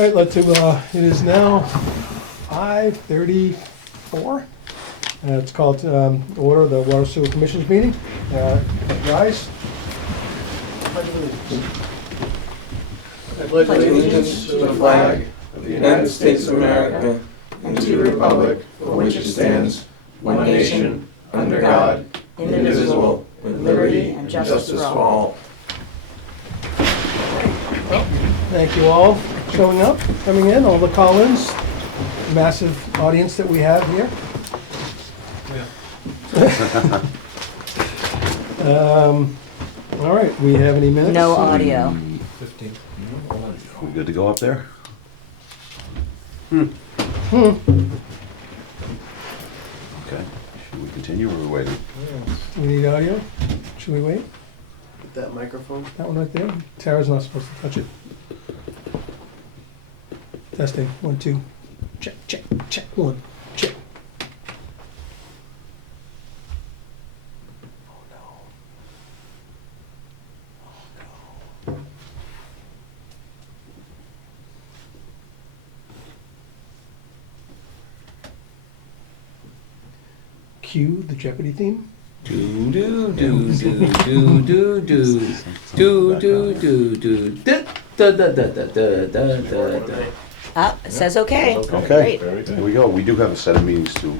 All right, it is now 5:34. It's called order the Water Sewer Commission's meeting. Rise. I pledge allegiance to the flag of the United States of America and to the republic for which it stands, one nation, under God, indivisible, with liberty and justice for all. Thank you all for showing up, coming in, all the call-ins, massive audience that we have here. All right, we have any minutes? No audio. 15. We good to go up there? Okay, should we continue or are we waiting? We need audio? Should we wait? That microphone? That one right there? Tara's not supposed to touch it. Testing, 1, 2. Check, check, check, 1, check. Oh no. Oh no. Cue the Jeopardy theme. Do do do do do do do do do do do da da da da da da da da. Ah, it says okay. Okay, Great. here we go. We do have a set of meetings to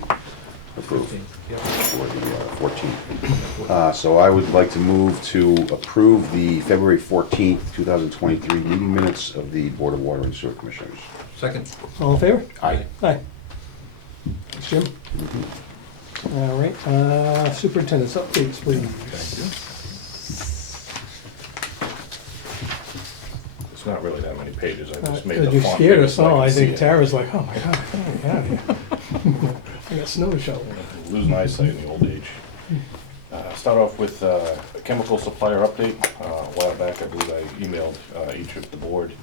approve for the 14th. So I would like to move to approve the February 14th, 2023 meeting minutes of the Board of Water and Sewer Commissioners. Second. All in favor? Aye. Aye. Thanks, Jim. All right, superintendent's updates, please. It's not really that many pages, I just made the You font scared bigger us so all. I could see think it. Tara's like, oh my God, I gotta get out of here. I got snow to shovel. Losing eyesight in the old age. Start off with a chemical supplier update. A while back, I believe I emailed each of the board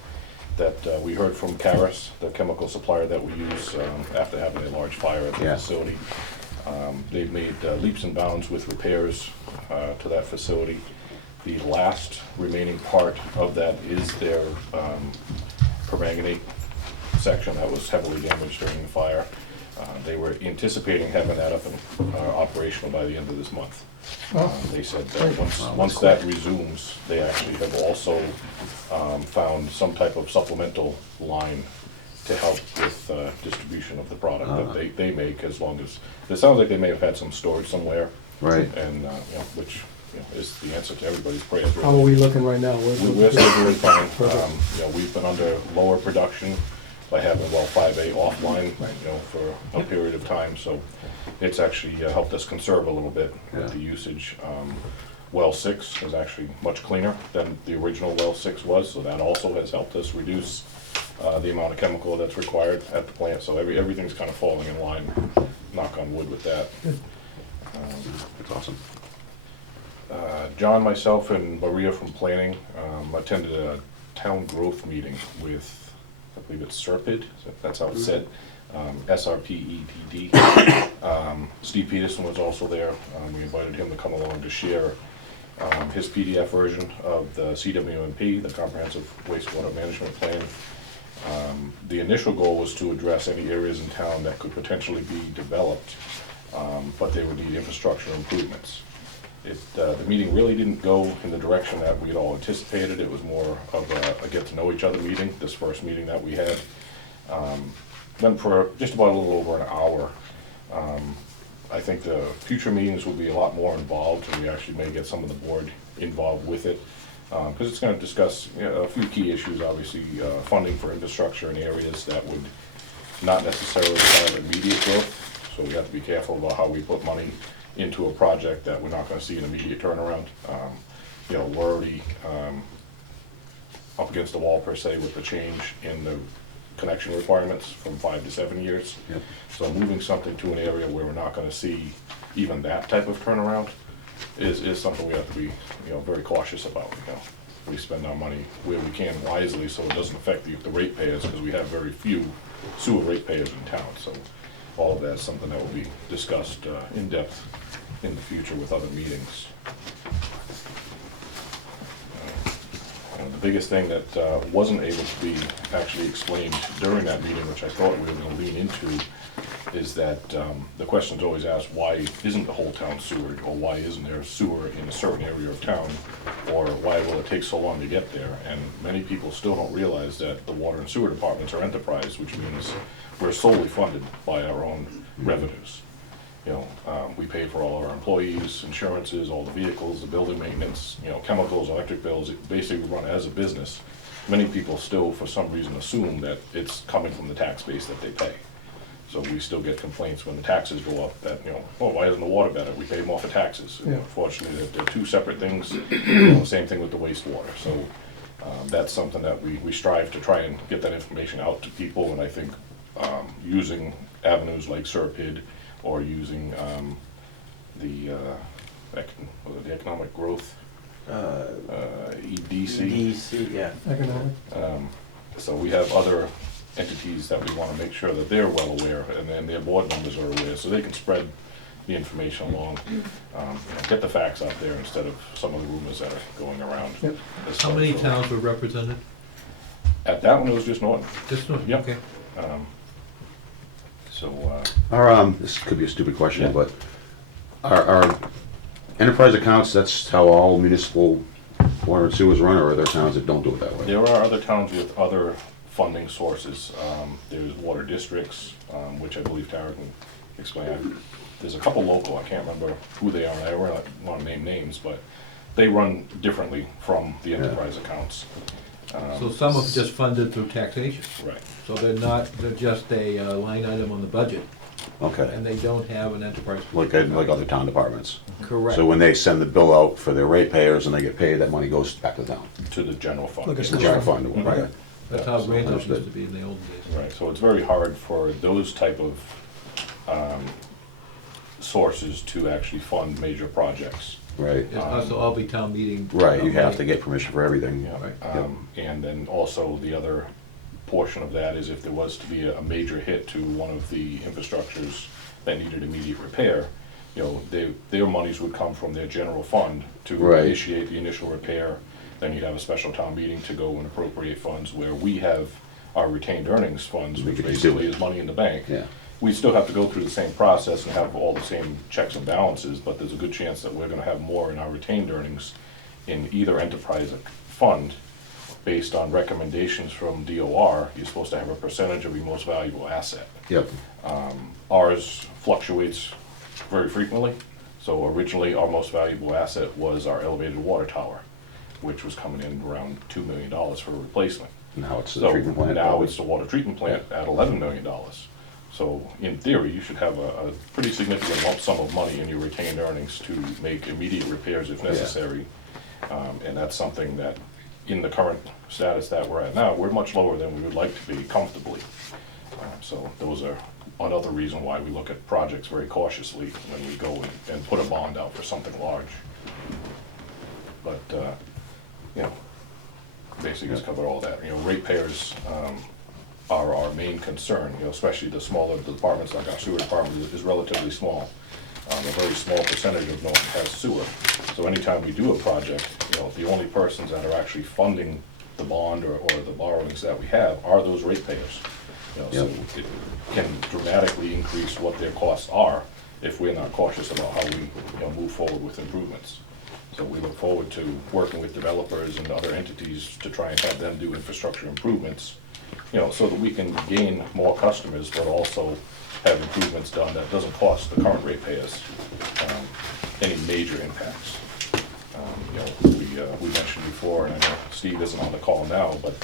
that we heard from Caris, the chemical supplier that we use after having a large fire at the Yeah. facility. They've made leaps and bounds with repairs to that facility. The last remaining part of that is their permanganate section that was heavily damaged during the fire. They were anticipating having that up and operational by the end of this month. They said that once that resumes, they actually have also found some type of supplemental line to help with distribution of the product that they make, as long as, it sounds like they may have had some storage somewhere. Right. And, which is the answer to everybody's prayers, really. How are we looking right now? We're still doing fine. We've been under lower production by having well 5A offline, for a period of time, so it's actually helped us conserve a little bit with the usage. Well 6 is actually much cleaner than the original well 6 was, so that also has helped us reduce the amount of chemical that's required at the plant, so everything's kind of falling in line, knock on wood with that. That's awesome. John, myself, and Maria from planning attended a town growth meeting with, I believe it's SERPID, that's how it's said, SRPEDD. Steve Peterson was also there. We invited him to come along to share his PDF version of the CWMP, the Comprehensive Wastewater Management Plan. The initial goal was to address any areas in town that could potentially be developed, but they would need infrastructure improvements. The meeting really didn't go in the direction that we'd all anticipated. It was more of a get-to-know-each-other meeting, this first meeting that we had. Then for just about a little over an hour. I think the future meetings will be a lot more involved, and we actually may get some of the board involved with it, because it's going to discuss a few key issues, obviously funding for infrastructure in areas that would not necessarily have immediate growth, so we have to be careful about how we put money into a project that we're not going to see an immediate turnaround. We're already up against the wall per se with the change in the connection requirements from 5 to 7 years. Yep. So moving something to an area where we're not going to see even that type of turnaround is something we have to be very cautious about. We spend our money where we can wisely, so it doesn't affect the ratepayers, because we have very few sewer ratepayers in town. So all of that is something that will be discussed in depth in the future with other meetings. The biggest thing that wasn't able to be actually explained during that meeting, which I thought we were going to lean into, is that the question's always asked, why isn't the whole town sewered, or why isn't there sewer in a certain area of town, or why will it take so long to get there? And many people still don't realize that the water and sewer departments are enterprise, which means we're solely funded by our own revenues. You know, we pay for all our employees, insurances, all the vehicles, the building maintenance, you know, chemicals, electric bills. It basically run as a business. Many people still, for some reason, assume that it's coming from the tax base that they pay. So we still get complaints when the taxes go up that, you know, oh, why isn't the water better? We pay more for taxes. Yeah. Unfortunately, they're two separate things. You know, same thing with the wastewater. So that's something that we strive to try and get that information out to people. And I think using avenues like SERPID, or using the economic growth, EDC. DC, yeah. Economic. So we have other entities that we want to make sure that they're well aware, and then their board members are aware, so they can spread the information along, get the facts out there instead of some of the rumors that are going around. Yep. How many towns were represented? At that one, it was just Norton. Just one? Yep. Okay. So, This could be a stupid question, Yeah. but our enterprise accounts, that's how all municipal water and sewers run, or are there towns that don't do it that way? there are other towns with other funding sources. There's water districts, which I believe Tara can explain. There's a couple local, I can't remember who they are, and I don't want to name names, but they run differently from the enterprise accounts. So some are just funded through taxation, Right. so they're just a line item on the budget, Okay, and they don't have an enterprise. like other town departments. Correct. So when they send the bill out for their ratepayers and they get paid, that money goes back to the town. To the general fund. Like a The general fund, Mhm. right? That's how Randolph used Understood. to be in the old days. Right, so it's very hard for those type of sources to actually fund major projects. Right, It's also all be town meeting. right, you have to get permission for everything. Yeah, Right. and then also the other portion of that is if there was to be a major hit to one of the infrastructures that needed immediate repair, you know, their monies would come from their general fund to Right. initiate the initial repair. Then you'd have a special town meeting to go and appropriate funds, where we have our retained earnings funds, which We can do basically it. is money in the bank. Yeah. We still have to go through the same process and have all the same checks and balances, but there's a good chance that we're gonna have more in our retained earnings in either enterprise fund based on recommendations from DOR. You're supposed to have a percentage of your most valuable asset. Yep, Ours fluctuates very frequently. So originally, our most valuable asset was our elevated water tower, which was coming in around $2 million for a replacement. now it's the So treatment plant. now it's the water treatment plant at $11 million. So in theory, you should have a pretty significant lump sum of money in your retained earnings to make immediate repairs if necessary. And that's something that, in the current status that we're at now, we're much lower than we would like to be comfortably. So those are another reason why we look at projects very cautiously when we go and put a bond out for something large. But, you know, basically just cover all that. You know, ratepayers are our main concern, you know, especially the smaller departments, like our sewer department is relatively small. A very small percentage of Norton has sewer. So anytime we do a project, you know, the only persons that are actually funding the bond or the borrowings that we have are those ratepayers. You know, so Yep. it can dramatically increase what their costs are if we're not cautious about how we, you know, move forward with improvements. So we look forward to working with developers and other entities to try and have them do infrastructure improvements, you know, so that we can gain more customers, but also have improvements done that doesn't cost the current ratepayers any major impacts. You know, we mentioned before, and I know Steve isn't on the call now, but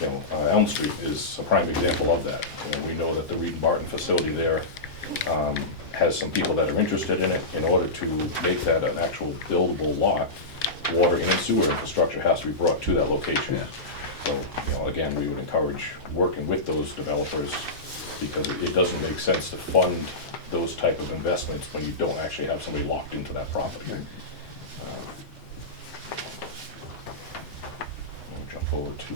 you know, Elm Street is a prime example of that. You know, we know that the Reed and Barton facility there has some people that are interested in it. In order to make that an actual buildable lot, water and sewer infrastructure has to be brought to that location. Yeah. So, you know, again, we would encourage working with those developers, because it doesn't make sense to fund those type of investments when you don't actually have somebody locked into that property. We'll jump over to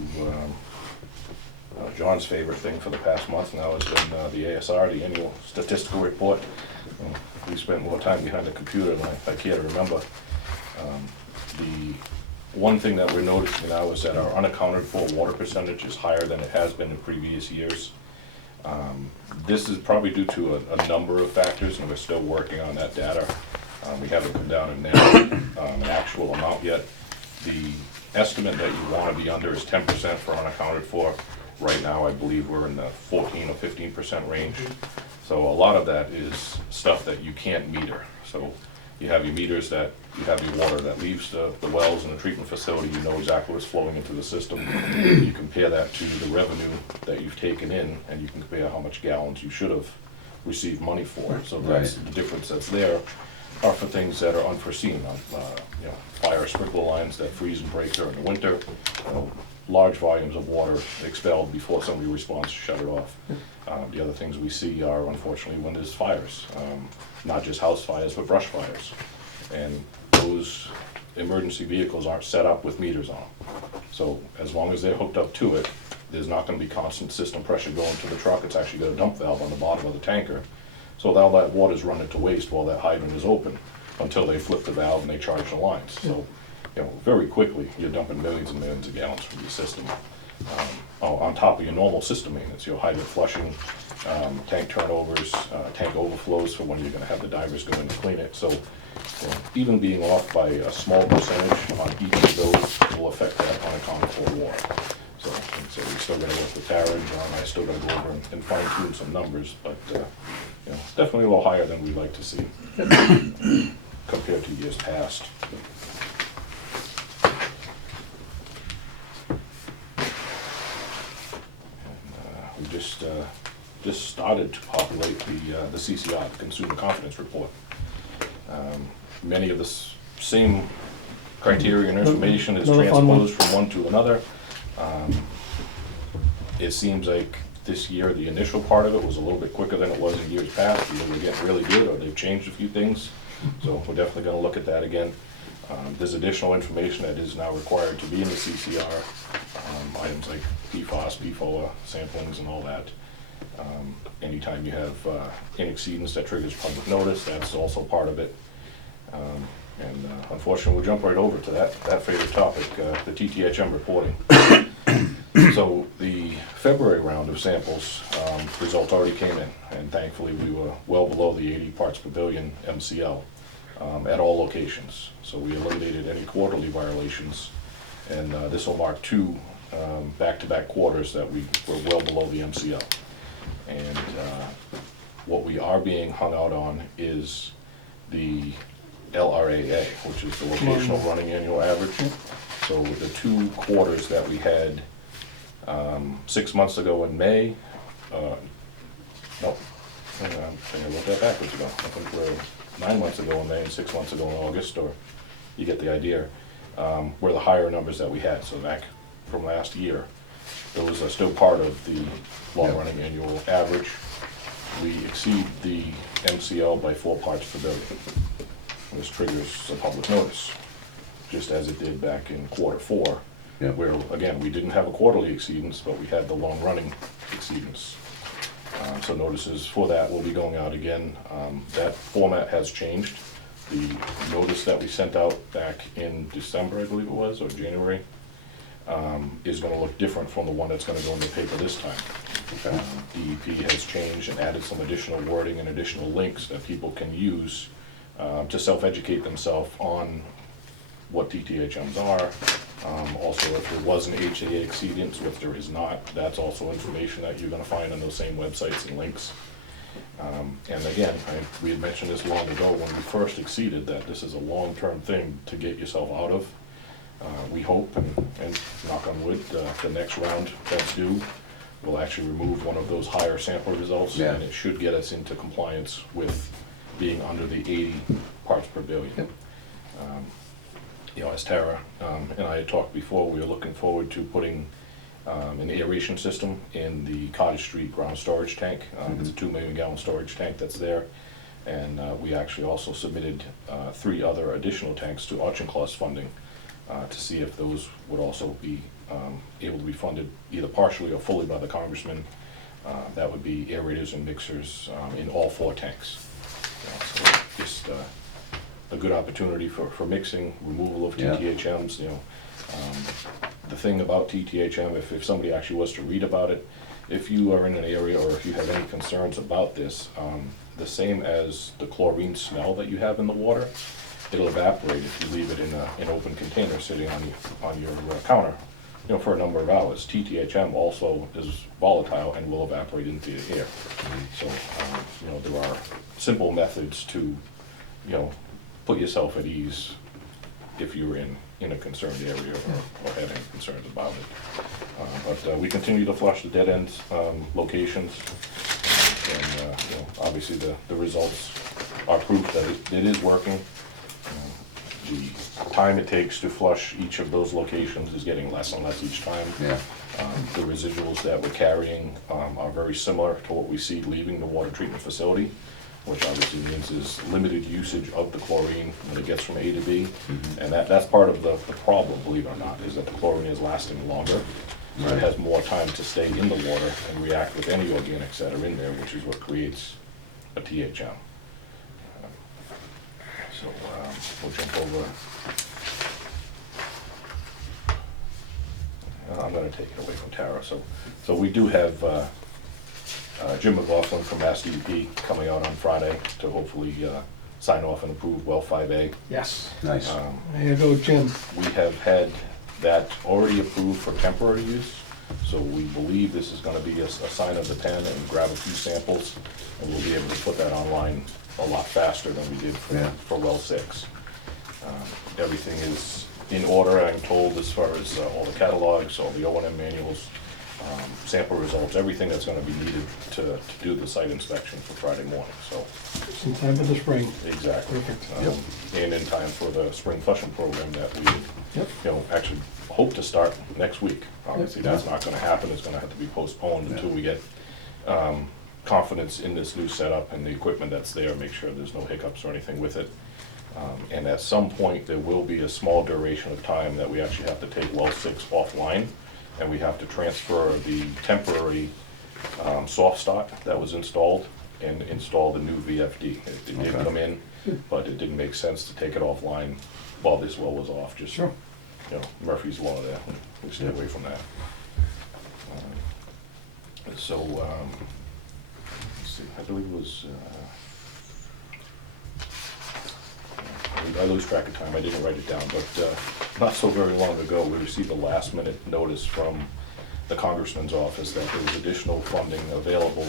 John's favorite thing for the past month now has been the ASR, the annual statistical report. We spent more time behind the computer than I care to remember. The One thing that we're noticing now is that our unaccounted for water percentage is higher than it has been in previous years. This is probably due to a number of factors, and we're still working on that data. We haven't come down and nailed an actual amount yet. The estimate that you want to be under is 10% for unaccounted for. Right now, I believe we're in the 14 or 15% range. So a lot of that is stuff that you can't meter. So you have your meters that, you have your water that leaves the wells and the treatment facility, you know exactly what's flowing into the system. You compare that to the revenue that you've taken in, and you can compare how much gallons you should have received money for. So that's the difference that's there, are for things that are unforeseen, you know, fire sprinkler lines that freeze and break during the winter, you know, large volumes of water expelled before somebody responds to shut it off. The other things we see are, unfortunately, when there's fires, not just house fires, but brush fires. And those emergency vehicles aren't set up with meters on them. So as long as they're hooked up to it, there's not gonna be constant system pressure going to the truck. It's actually got a dump valve on the bottom of the tanker. So all that water's running to waste while that hydrant is open until they flip the valve and they charge the lines. So, you know, very quickly, you're dumping millions and millions of gallons from your system. On top of your normal system maintenance, your hydrant flushing, tank turnovers, tank overflows for when you're gonna have the divers go in to clean it. So, you know, even being off by a small percentage on each of those will affect that unaccounted for water. So we still gotta work with Tara and John, I still gotta go over and fine tune some numbers, but, you know, definitely a little higher than we'd like to see compared to years past. We just started to populate the CCR, the Consumer Confidence Report. Many of the same criteria and information is Another fun one. transposed from one to another. It seems like this year, the initial part of it was a little bit quicker than it was in years past. Either we're getting really good or they've changed a few things. So we're definitely gonna look at that again. There's additional information that is now required to be in the CCR. Items like PFAS, PFOA, samplings and all that. Anytime you have exceedance that triggers public notice, that's also part of it. Unfortunately, we'll jump right over to that favorite topic, the TTHM reporting. So the February round of samples, results already came in, and thankfully we were well below the 80 parts per billion MCL at all locations. So we eliminated any quarterly violations, and this will mark two back-to-back quarters that we were well below the MCL. And what we are being hung out on is the LRAA, which is the locational running annual average. So the 2 quarters that we had 6 months ago in May, no, I think I wrote that backwards ago. I think we're 9 months ago in May and 6 months ago in August, or you get the idea, were the higher numbers that we had. So back from last year, those are still part of the long-running annual average. We exceed the MCL by 4 parts per billion. This triggers a public notice, just as it did back in Q4, where, again, we didn't have a quarterly exceedance, but we had the long-running exceedance. So notices for that will be going out again. That format has changed. The notice that we sent out back in December, I believe it was, or January, is gonna look different from the one that's gonna go in the paper this time. DEP has changed and added some additional wording and additional links that people can use to self-educate themselves on what TTHMs are. Also, if there was an HAA exceedance, which there is not, that's also information that you're gonna find on those same websites and links. And again, we had mentioned this long ago when we first exceeded, that this is a long-term thing to get yourself out of. We hope, and knock on wood, the next round that's due will actually remove one of those higher sample results, and it should get us into compliance with being under the 80 parts per billion. You know, as Tara and I had talked before, we were looking forward to putting an aeration system in the Cottage Street ground storage tank. It's a 2 million gallon storage tank that's there. And we actually also submitted 3 other additional tanks to Auchincloss funding to see if those would also be able to be funded either partially or fully by the congressman. That would be aerators and mixers in all 4 tanks. So just a good opportunity for mixing, removal of Yeah. TTHMs, you know. The thing about TTHM, if somebody actually was to read about it, if you are in an area or if you have any concerns about this, the same as the chlorine smell that you have in the water, it'll evaporate if you leave it in an open container sitting on your counter, you know, for a number of hours. TTHM also is volatile and will evaporate into the air. So, you know, there are simple methods to, you know, put yourself at ease if you're in a concerned area or have any concerns about it. But we continue to flush the dead end locations. And, you know, obviously the results are proof that it is working. The time it takes to flush each of those locations is getting less and less each time. Yeah, The residuals that we're carrying are very similar to what we see leaving the water treatment facility, which obviously means is limited usage of the chlorine when it gets from A to B. And that's part of the problem, believe it or not, is that the chlorine is lasting longer. So it has more time to stay in the water and react with any organics that are in there, which is what creates a THM. So we'll jump over. I'm going to take it away from Tara. So we do have Jim McLaughlin from Mass DEP coming out on Friday to hopefully sign off and approve well 5A. Yes. nice. There you go, Jim. We have had that already approved for temporary use, so we believe this is going to be a sign of the pen and grab a few samples, and we'll be able to put that online a lot faster than we did Yeah. for well 6. Everything is in order, I'm told, as far as all the catalogs, all the O&M manuals, sample results, everything that's going to be needed to do the site inspection for Friday morning, so. Some time for the spring. Exactly. Perfect. And in time for the spring flushing program that we, Yep. you know, actually hope to start next week. Obviously, that's not gonna happen, it's gonna have to be postponed until we get confidence in this new setup and the equipment that's there, make sure there's no hiccups or anything with it. And at some point, there will be a small duration of time that we actually have to take well 6 offline, and we have to transfer the temporary soft start that was installed and install the new VFD. It did Okay. come in, but it didn't make sense to take it offline while this well was off, just, Sure. you know, Murphy's Law there, we stay away from that. So, let's see, I believe it was, I lose track of time, I didn't write it down, but not so very long ago, we received a last minute notice from the Congressman's office that there was additional funding available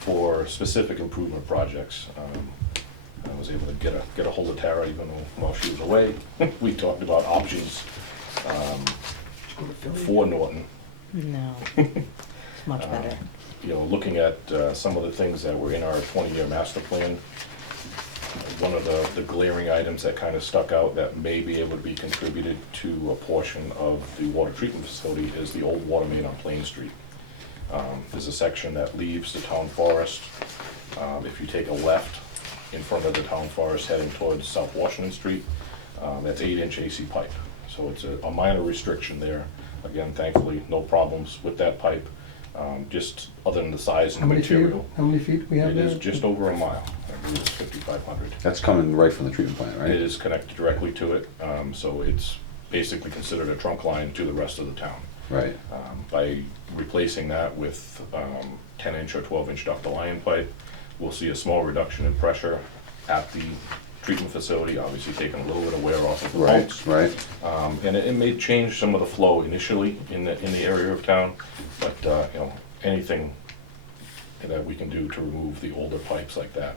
for specific improvement projects. I was able to get a hold of Tara even while she was away. We talked about options for Norton. No, it's much better. You know, looking at some of the things that were in our 20-year master plan, one of the glaring items that kind of stuck out that may be able to be contributed to a portion of the water treatment facility is the old water main on Plain Street. There's a section that leaves the town forest. If you take a left in front of the town forest heading towards South Washington Street, that's 8-inch AC pipe. So it's a minor restriction there. Again, thankfully, no problems with that pipe, just other than the size How and the many feet, material. how many feet we have It there? is just over a mile. I believe it's 5,500. That's coming right from the treatment plant, It right? is connected directly to it, so it's basically considered a trunk line to the rest of the town. Right, By replacing that with 10-inch or 12-inch ductile iron pipe, we'll see a small reduction in pressure at the treatment facility, obviously taking a little bit of wear off of the right, pumps. right. And it may change some of the flow initially in the area of town, but, you know, anything that we can do to remove the older pipes like that,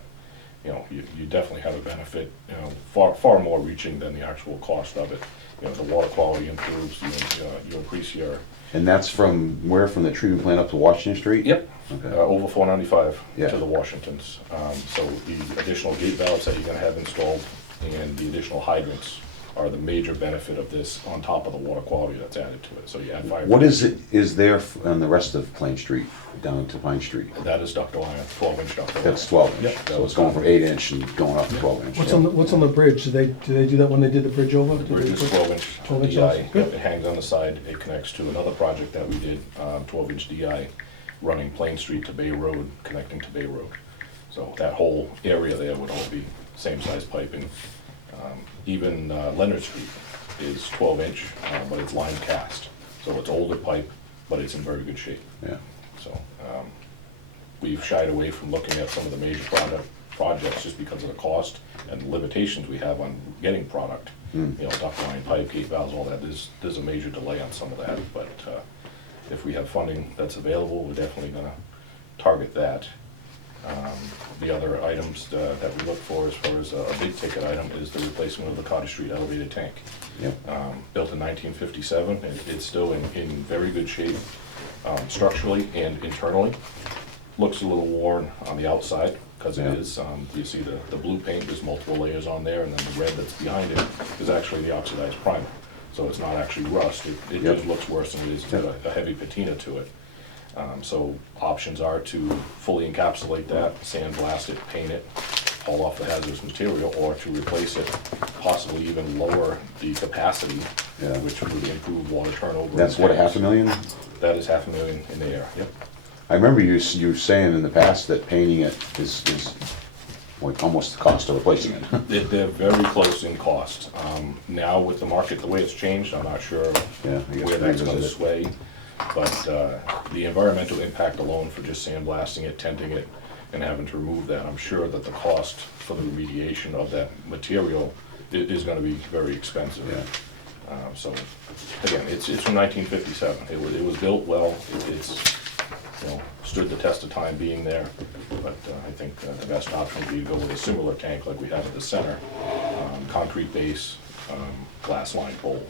you know, you definitely have a benefit, you know, far more reaching than the actual cost of it. You know, the water quality improves, you increase your. And that's from where, from the treatment plant up to Washington Street? Yep. Okay. Over 495 Yeah. to the Washingtons. So the additional gate valves that you're gonna have installed and the additional hydrants are the major benefit of this on top of the water quality that's added to it. So you add 5. What is it, is there on the rest of Plain Street, down to Pine Street? That is ductile iron, 12-inch ductile iron. That's 12 Yep, inch, that so was it's going from 8-inch and going up to 12 inch. What's on the bridge? Did they do that when they did the bridge over? The bridge is 12-inch 12-inch DI. also? Good. Yep, it hangs on the side. It connects to another project that we did, 12-inch DI, running Plain Street to Bay Road, connecting to Bay Road. So that whole area there would all be same size piping. Even Leonard Street is 12-inch, but it's line cast. So it's older pipe, but it's in very good shape. Yeah. So we've shied away from looking at some of the major projects just because of the cost and the limitations we have on getting product. You know, duct line, pipe, gate valves, all that. There's a major delay on some of that, but if we have funding that's available, we're definitely gonna target that. The other items that we look for as far as a big ticket item is the replacement of the Cottage Street elevated tank. Yep. Built in 1957, it's still in very good shape structurally and internally. Looks a little worn on the outside, because it Yeah. is, you see the blue paint, there's multiple layers on there, and then the red that's behind it is actually the oxidized primer. So it's not actually rust, it Yep. just looks worse than it is, it's got a heavy patina to it. So options are to fully encapsulate that, sandblast it, paint it, haul off the hazardous material, or to replace it, possibly even lower the capacity, Yeah. which would improve water turnover. That's what, $500,000? That is $500,000 in the air, yep. I remember you saying in the past that painting it is like almost the cost of replacing it. They're very close in cost. Now with the market, the way it's changed, I'm not sure Yeah, I guess where that's gonna revisit it. sway. But the environmental impact alone for just sandblasting it, tenting it, and having to remove that, I'm sure that the cost for the remediation of that material is gonna be very expensive. Yeah. So, again, it's from 1957. It was built well, it's, you know, stood the test of time being there, but I think the best option would be to go with a similar tank like we have at the center, concrete base, glass line pole,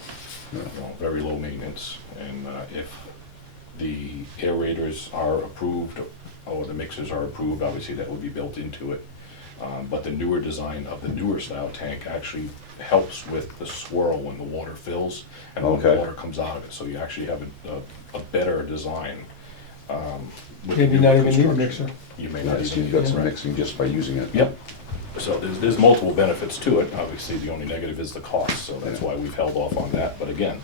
you know, very low maintenance, and if the aerators are approved, or the mixers are approved, obviously that would be built into it. But the newer design of the newer style tank actually helps with the swirl when the water fills and when the Okay. water comes out of it, so you actually have a better design. with Maybe the not newer even need a construction. mixer. You may Yeah, not so even you've need got it, some right? mixing just by using it. Yep. So there's multiple benefits to it. Obviously, the only negative is the cost, so that's Yeah. why we've held off on that. But again,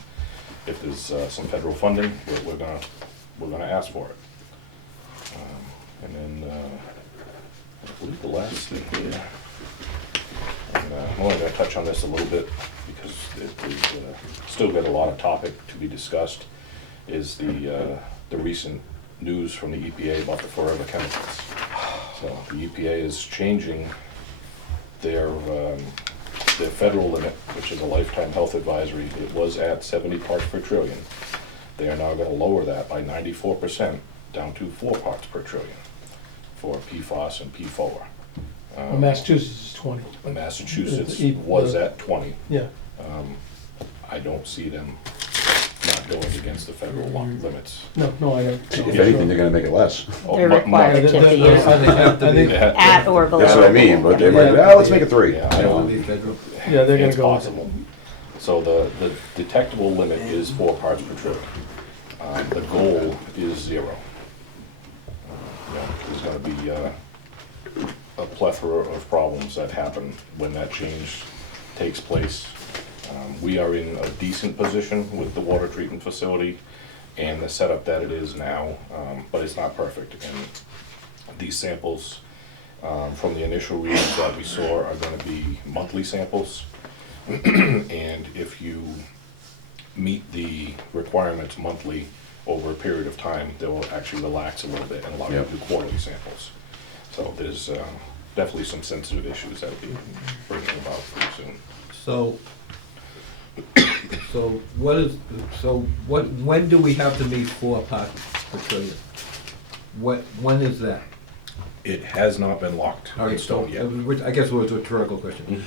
if there's some federal funding, we're gonna ask for it. And then, I believe the last thing here, and, I'm only gonna touch on this a little bit because it still got a lot of topic to be discussed, is the recent news from the EPA about the forever chemicals. So the EPA is changing their federal limit, which is a lifetime health advisory. It was at 70 parts per trillion. They are now gonna lower that by 94% down to 4 parts per trillion for PFAS and PFOA. Well, Massachusetts is 20. but- Massachusetts the- was at 20. Yeah, I don't see them not going against the federal limits. no, I don't. If anything, they're gonna make it less. Oh, They're mu- required Yeah, to they- be they- I think- They had- at or below. That's what I mean, but they might, Yeah. well, let's make it 3. Yeah, you I know. don't- Be federal. Yeah, they're gonna It's go. possible. So the detectable limit is 4 parts per trillion. The goal is 0. There's gonna be a plethora of problems that happen when that change takes place. We are in a decent position with the water treatment facility and the setup that it is now, but it's not perfect. And these samples, from the initial readings that we saw, are gonna be monthly samples. And if you meet the requirements monthly over a period of time, they will actually relax a little bit and allow you to Yep. do quarterly samples. So there's definitely some sensitive issues that will be bringing about pretty soon. So, when do we have to meet 4 parts per trillion? When is that? It has not been locked All in right, so, stone yet. which I guess was a rhetorical question.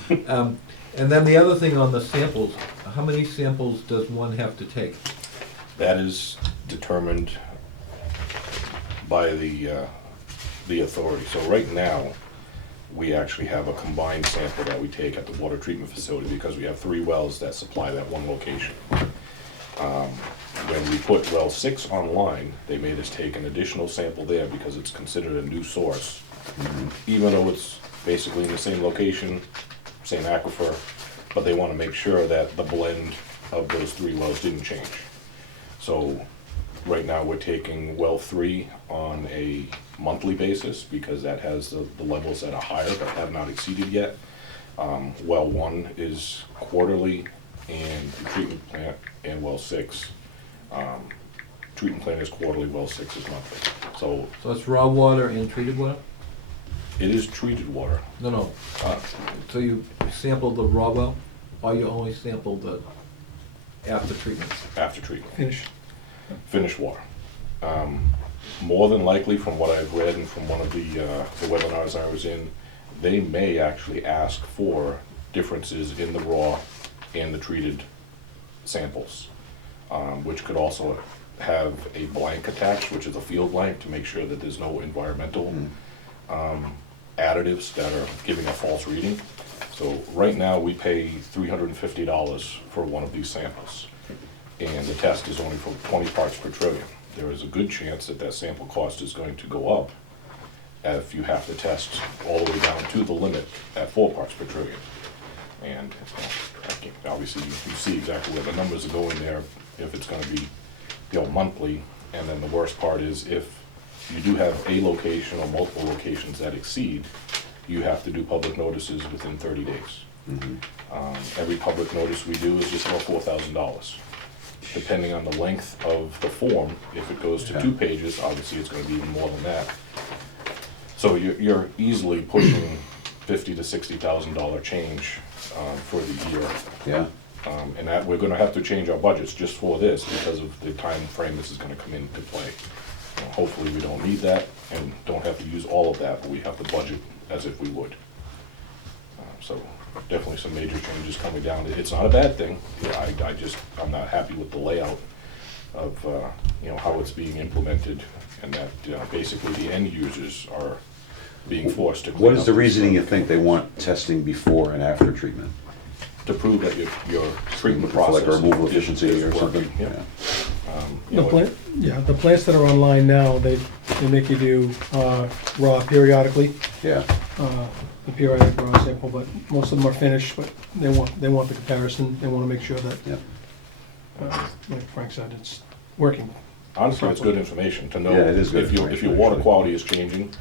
And then the other thing on the samples, how many samples does one have to take? That is determined by the authority. So right now, we actually have a combined sample that we take at the water treatment facility because we have 3 wells that supply that one location. When we put well 6 online, they made us take an additional sample there because it's considered a new source. Even though it's basically in the same location, same aquifer, but they want to make sure that the blend of those 3 wells didn't change. So right now, we're taking well 3 on a monthly basis because that has the levels that are higher but have not exceeded yet. Well 1 is quarterly, and the treatment plant and well 6, treatment plant is quarterly, well 6 is monthly. So So it's raw water and treated water? it is treated water. No. Uh, So you sampled the raw well, or you only sampled the after treatment? After treatment, Finish. finished water. More than likely, from what I've read and from one of the webinars I was in, they may actually ask for differences in the raw and the treated samples, which could also have a blank attached, which is a field blank, to make sure that there's no environmental additives that are giving a false reading. So right now, we pay $350 for one of these samples, and the test is only for 20 parts per trillion. There is a good chance that that sample cost is going to go up if you have to test all the way down to the limit at 4 parts per trillion. And obviously, you see exactly where the numbers are going there, if it's gonna be, monthly. And then the worst part is, if you do have a location or multiple locations that exceed, you have to do public notices within 30 days. Every public notice we do is just about $4,000. Depending on the length of the form, if it goes to 2 pages, obviously it's gonna be even more than that. So you're easily pushing $50,000 to $60,000 change for the year. Yeah, And that, we're gonna have to change our budgets just for this because of the time frame this is gonna come into play. Hopefully we don't need that and don't have to use all of that, but we have to budget as if we would. So definitely some major changes coming down. It's not a bad thing. Yeah, I'm not happy with the layout of, how it's being implemented, and that basically the end users are being forced to clean what is up the this reasoning you stuff think they want testing before and after treatment? to prove that your treatment For process like removal is efficiency or working. something? Yeah. The plant, the plants that are online now, they make you do raw periodically, Yeah, the periodic raw sample, but most of them are finished, but they want the comparison, they wanna make sure that, yeah. like Frank said, it's working. Honestly, it's good information to know Yeah, it is good if your information, water actually. quality is changing.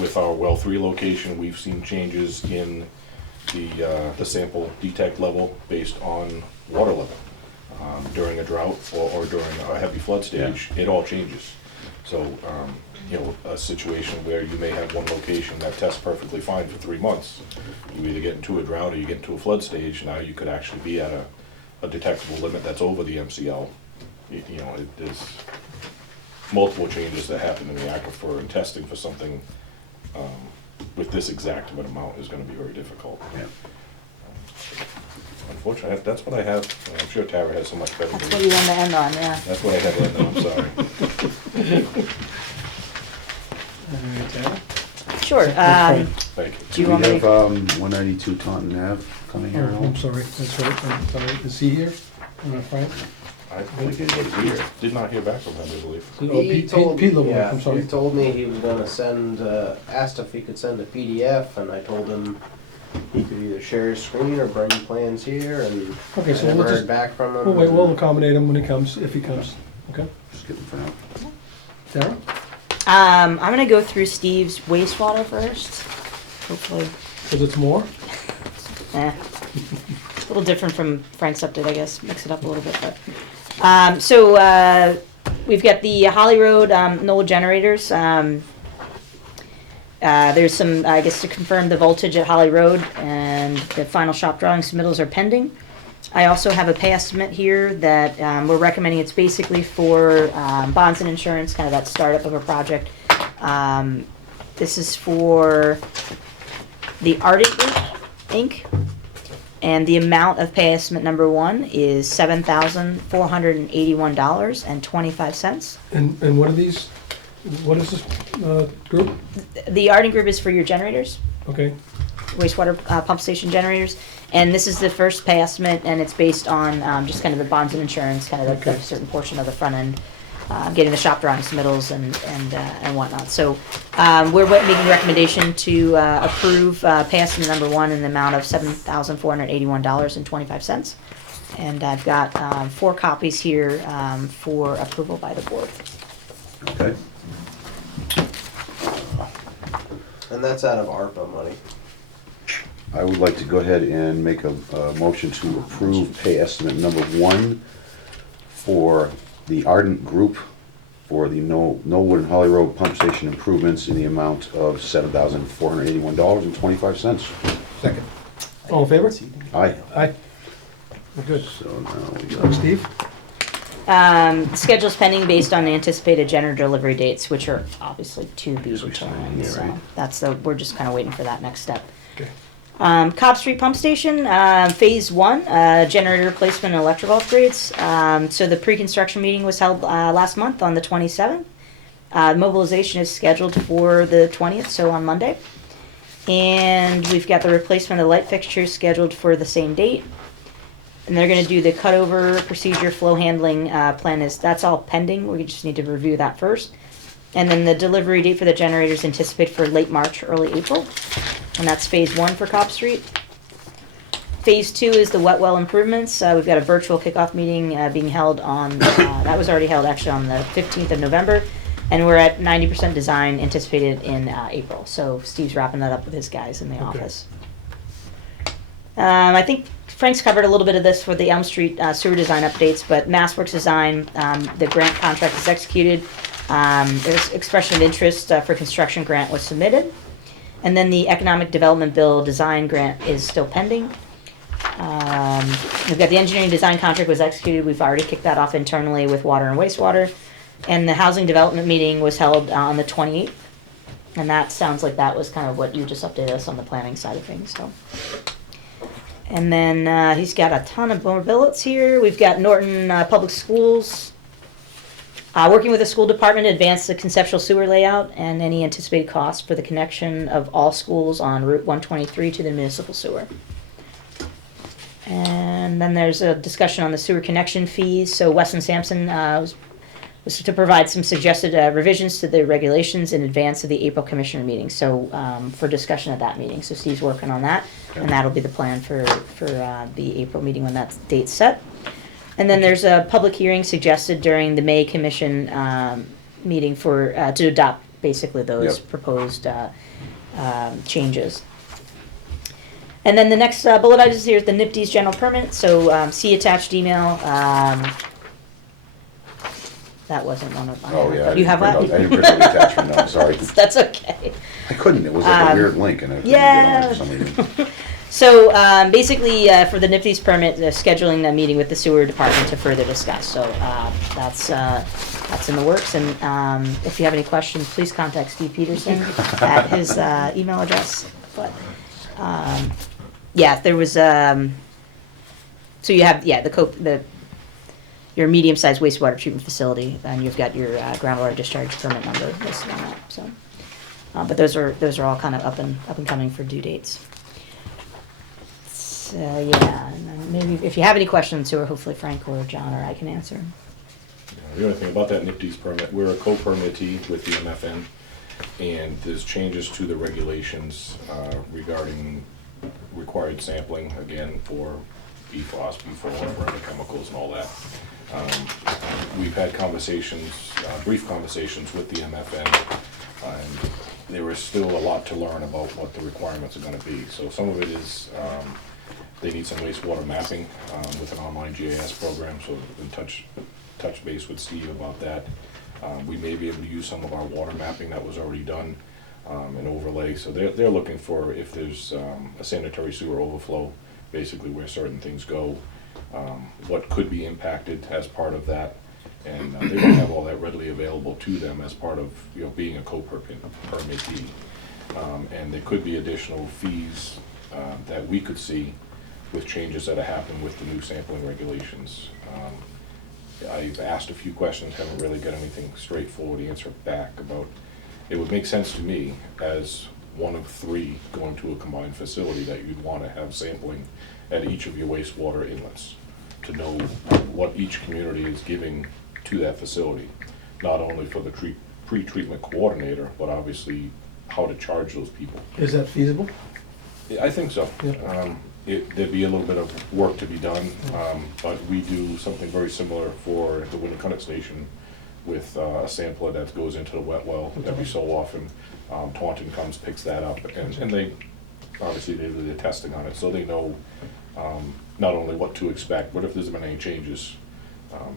With our well 3 location, we've seen changes in the sample detect level based on water level. During a drought or during a heavy flood stage, it all changes. So, a situation where you may have one location that tests perfectly fine for 3 months, you either get into a drought or you get into a flood stage, now you could actually be at a detectable limit that's over the MCL. There's multiple changes that happen in the aquifer, and testing for something with this exact of an amount is gonna be very difficult. Yeah. Unfortunately, that's what I have. I'm sure Tara has so much better That's than what me. you want to end on, yeah. That's what I have right now, I'm sorry. All right, Tara? Sure. Thank you. Do you want me We to? have 192 Taunton Ave coming here at Oh, all? I'm sorry, that's right, I'm sorry, is he here? Frank? I did not hear back from him, I believe. Oh, He Pete told, Leroy, yeah, I'm sorry. he told me he was gonna send, asked if he could send a PDF, and I told him he could either share his screen or bring plans here, and I Okay, so never we'll heard just, back from him. we'll accommodate him when he comes, if he comes, okay? Just kidding for now. Tara? I'm gonna go through Steve's wastewater first. Hopefully, Because it's more? a little different from Frank's update, I guess. Mix it up a little bit, but so we've got the Holly Road NOLA generators. There's some, I guess, to confirm the voltage at Holly Road, and the final shop drawing submittals are pending. I also have a pay estimate here that we're recommending. It's basically for bonds and insurance, kind of that startup of a project. This is for the Arctic Group, Inc. And the amount of pay estimate number 1 is $7,481.25. And what are these, what is this group? The Arden Group is for your generators, Okay, wastewater pump station generators. And this is the first pay estimate, and it's based on just kind of the bonds and insurance, kind of Okay. a certain portion of the front end, getting the shop drawing submittals and whatnot. So we're making a recommendation to approve pay estimate number 1 in the amount of $7,481.25. And I've got 4 copies here for approval by the board. Okay. And that's out of ARPA money. I would like to go ahead and make a motion to approve pay estimate number 1 for the Ardent Group for the Knollwood and Holly Road pump station improvements in the amount of $7,481.25. Second. All in favor? Aye. Aye. We're good. So now we got Steve? Schedule's pending based on anticipated generator delivery dates, which are obviously to be So we sign determined. here, So right? we're just kind of waiting for that next step. Okay. Cobb Street Pump Station, Phase 1, generator replacement and electrical upgrades. So the pre-construction meeting was held last month on the 27th. Mobilization is scheduled for the 20th, so on Monday. And we've got the replacement of the light fixtures scheduled for the same date. And they're gonna do the cutover procedure flow handling plan that's all pending. We just need to review that first. And then the delivery date for the generators anticipated for late March, early April. And that's Phase 1 for Cobb Street. Phase 2 is the wet well improvements. We've got a virtual kickoff meeting being held on, that was already held actually on the 15th of November. And we're at 90% design anticipated in April. So Steve's wrapping that up with his guys in the office. I think Frank's covered a little bit of this for the Elm Street sewer design updates, but MassWorks Design, the grant contract is executed. There's expression of interest for construction grant was submitted. And then the Economic Development Bill design grant is still pending. We've got the engineering design contract was executed. We've already kicked that off internally with water and wastewater. And the housing development meeting was held on the 28th. And that sounds like that was kind of what you just updated us on the planning side of things, so. And then he's got a ton of more billets here. We've got Norton Public Schools. Working with the school department to advance the conceptual sewer layout and any anticipated costs for the connection of all schools on Route 123 to the municipal sewer. And then there's a discussion on the sewer connection fees. So Weston Sampson was to provide some suggested revisions to the regulations in advance of the April commissioner meeting. So for discussion at that meeting. So Steve's working on that, and that'll be the plan for the April meeting when that date's set. And then there's a public hearing suggested during the May commission meeting for to adopt basically those proposed changes. And then the next bullet item here is the NIPD's general permit. So see attached email. That wasn't one of mine. Oh, yeah. You have I that? didn't print out the attachment, no, sorry. That's okay. I couldn't, it was like a weird link and I couldn't get on it for some reason. So basically, for the NIPD's permit, scheduling the meeting with the sewer department to further discuss. So that's in the works. And if you have any questions, please contact Steve Peterson at his email address. But yeah, there was. So you have your medium-sized wastewater treatment facility, and you've got your groundwater discharge permit number listed on that. So, but those are all kind of up and coming for due dates. So yeah, and then maybe if you have any questions, or hopefully Frank or John or I can answer. The only thing about that NIPD's permit, we're a co-permittee with the MFN, and there's changes to the regulations regarding required sampling, again, for PFOS, B4, for other chemicals and all that. We've had conversations, brief conversations with the MFN, and there is still a lot to learn about what the requirements are going to be. So some of it is they need some wastewater mapping with an online GIS program, so we've been touch base with Steve about that. We may be able to use some of our water mapping that was already done and overlay. So they're looking for if there's a sanitary sewer overflow, basically where certain things go, what could be impacted as part of that, and they don't have all that readily available to them as part of being a co-permittee. And there could be additional fees that we could see with changes that have happened with the new sampling regulations. I've asked a few questions, haven't really got anything straightforward answer back about. It would make sense to me as one of three going to a combined facility that you'd want to have sampling at each of your wastewater inlets to know what each community is giving to that facility, not only for the pre-treatment coordinator, but obviously how to charge those people. Is that feasible? I think so. Yeah. There'd be a little bit of work to be done, but we do something very similar for the Winnicott Station with a sampler that goes into the wet well every so often. Taunton comes, picks that up, and they obviously they do the testing on it, so they know not only what to expect, but if there's been any changes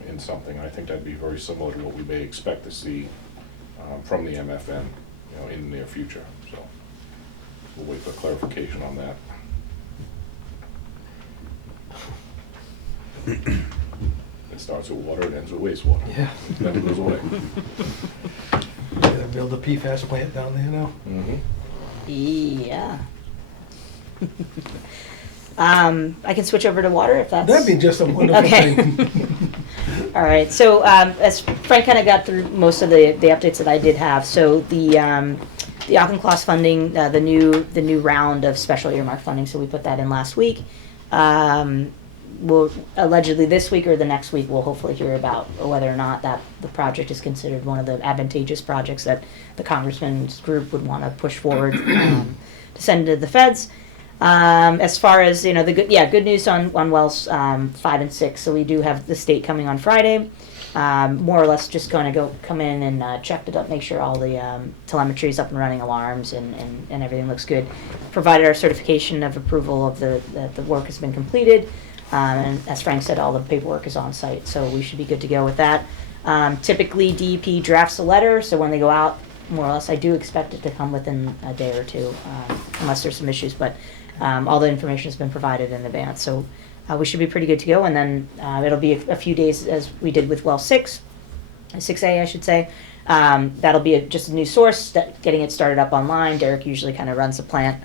in something. I think that'd be very similar to what we may expect to see from the MFN, in the near future. So we'll wait for clarification on that. It starts with water, it ends with wastewater. Yeah. It never goes away. Gotta build a PFAS plant down there now. Yeah. I can switch over to water if that's. That'd be just a wonderful Okay. thing. All right, so as Frank kind of got through most of the updates that I did have, so the Auchincloss funding, the new round of special earmark funding, so we put that in last week. We'll allegedly this week or the next week we'll hopefully hear about whether or not that the project is considered one of the advantageous projects that the congressman's group would want to push forward to send to the feds. As far as the good news on wells 5 and 6. So we do have the state coming on Friday, more or less just going to come in and check it up, make sure all the telemetry is up and running, alarms and everything looks good. Provided our certification of approval of that the work has been completed, and as Frank said, all the paperwork is on site, so we should be good to go with that. Typically, DEP drafts a letter, so when they go out, more or less, I do expect it to come within a day or two, unless there's some issues, but all the information has been provided in advance, so we should be pretty good to go, and then it'll be a few days as we did with well 6A, I should say. That'll be just a new source, getting it started up online. Derek usually kind of runs the plant,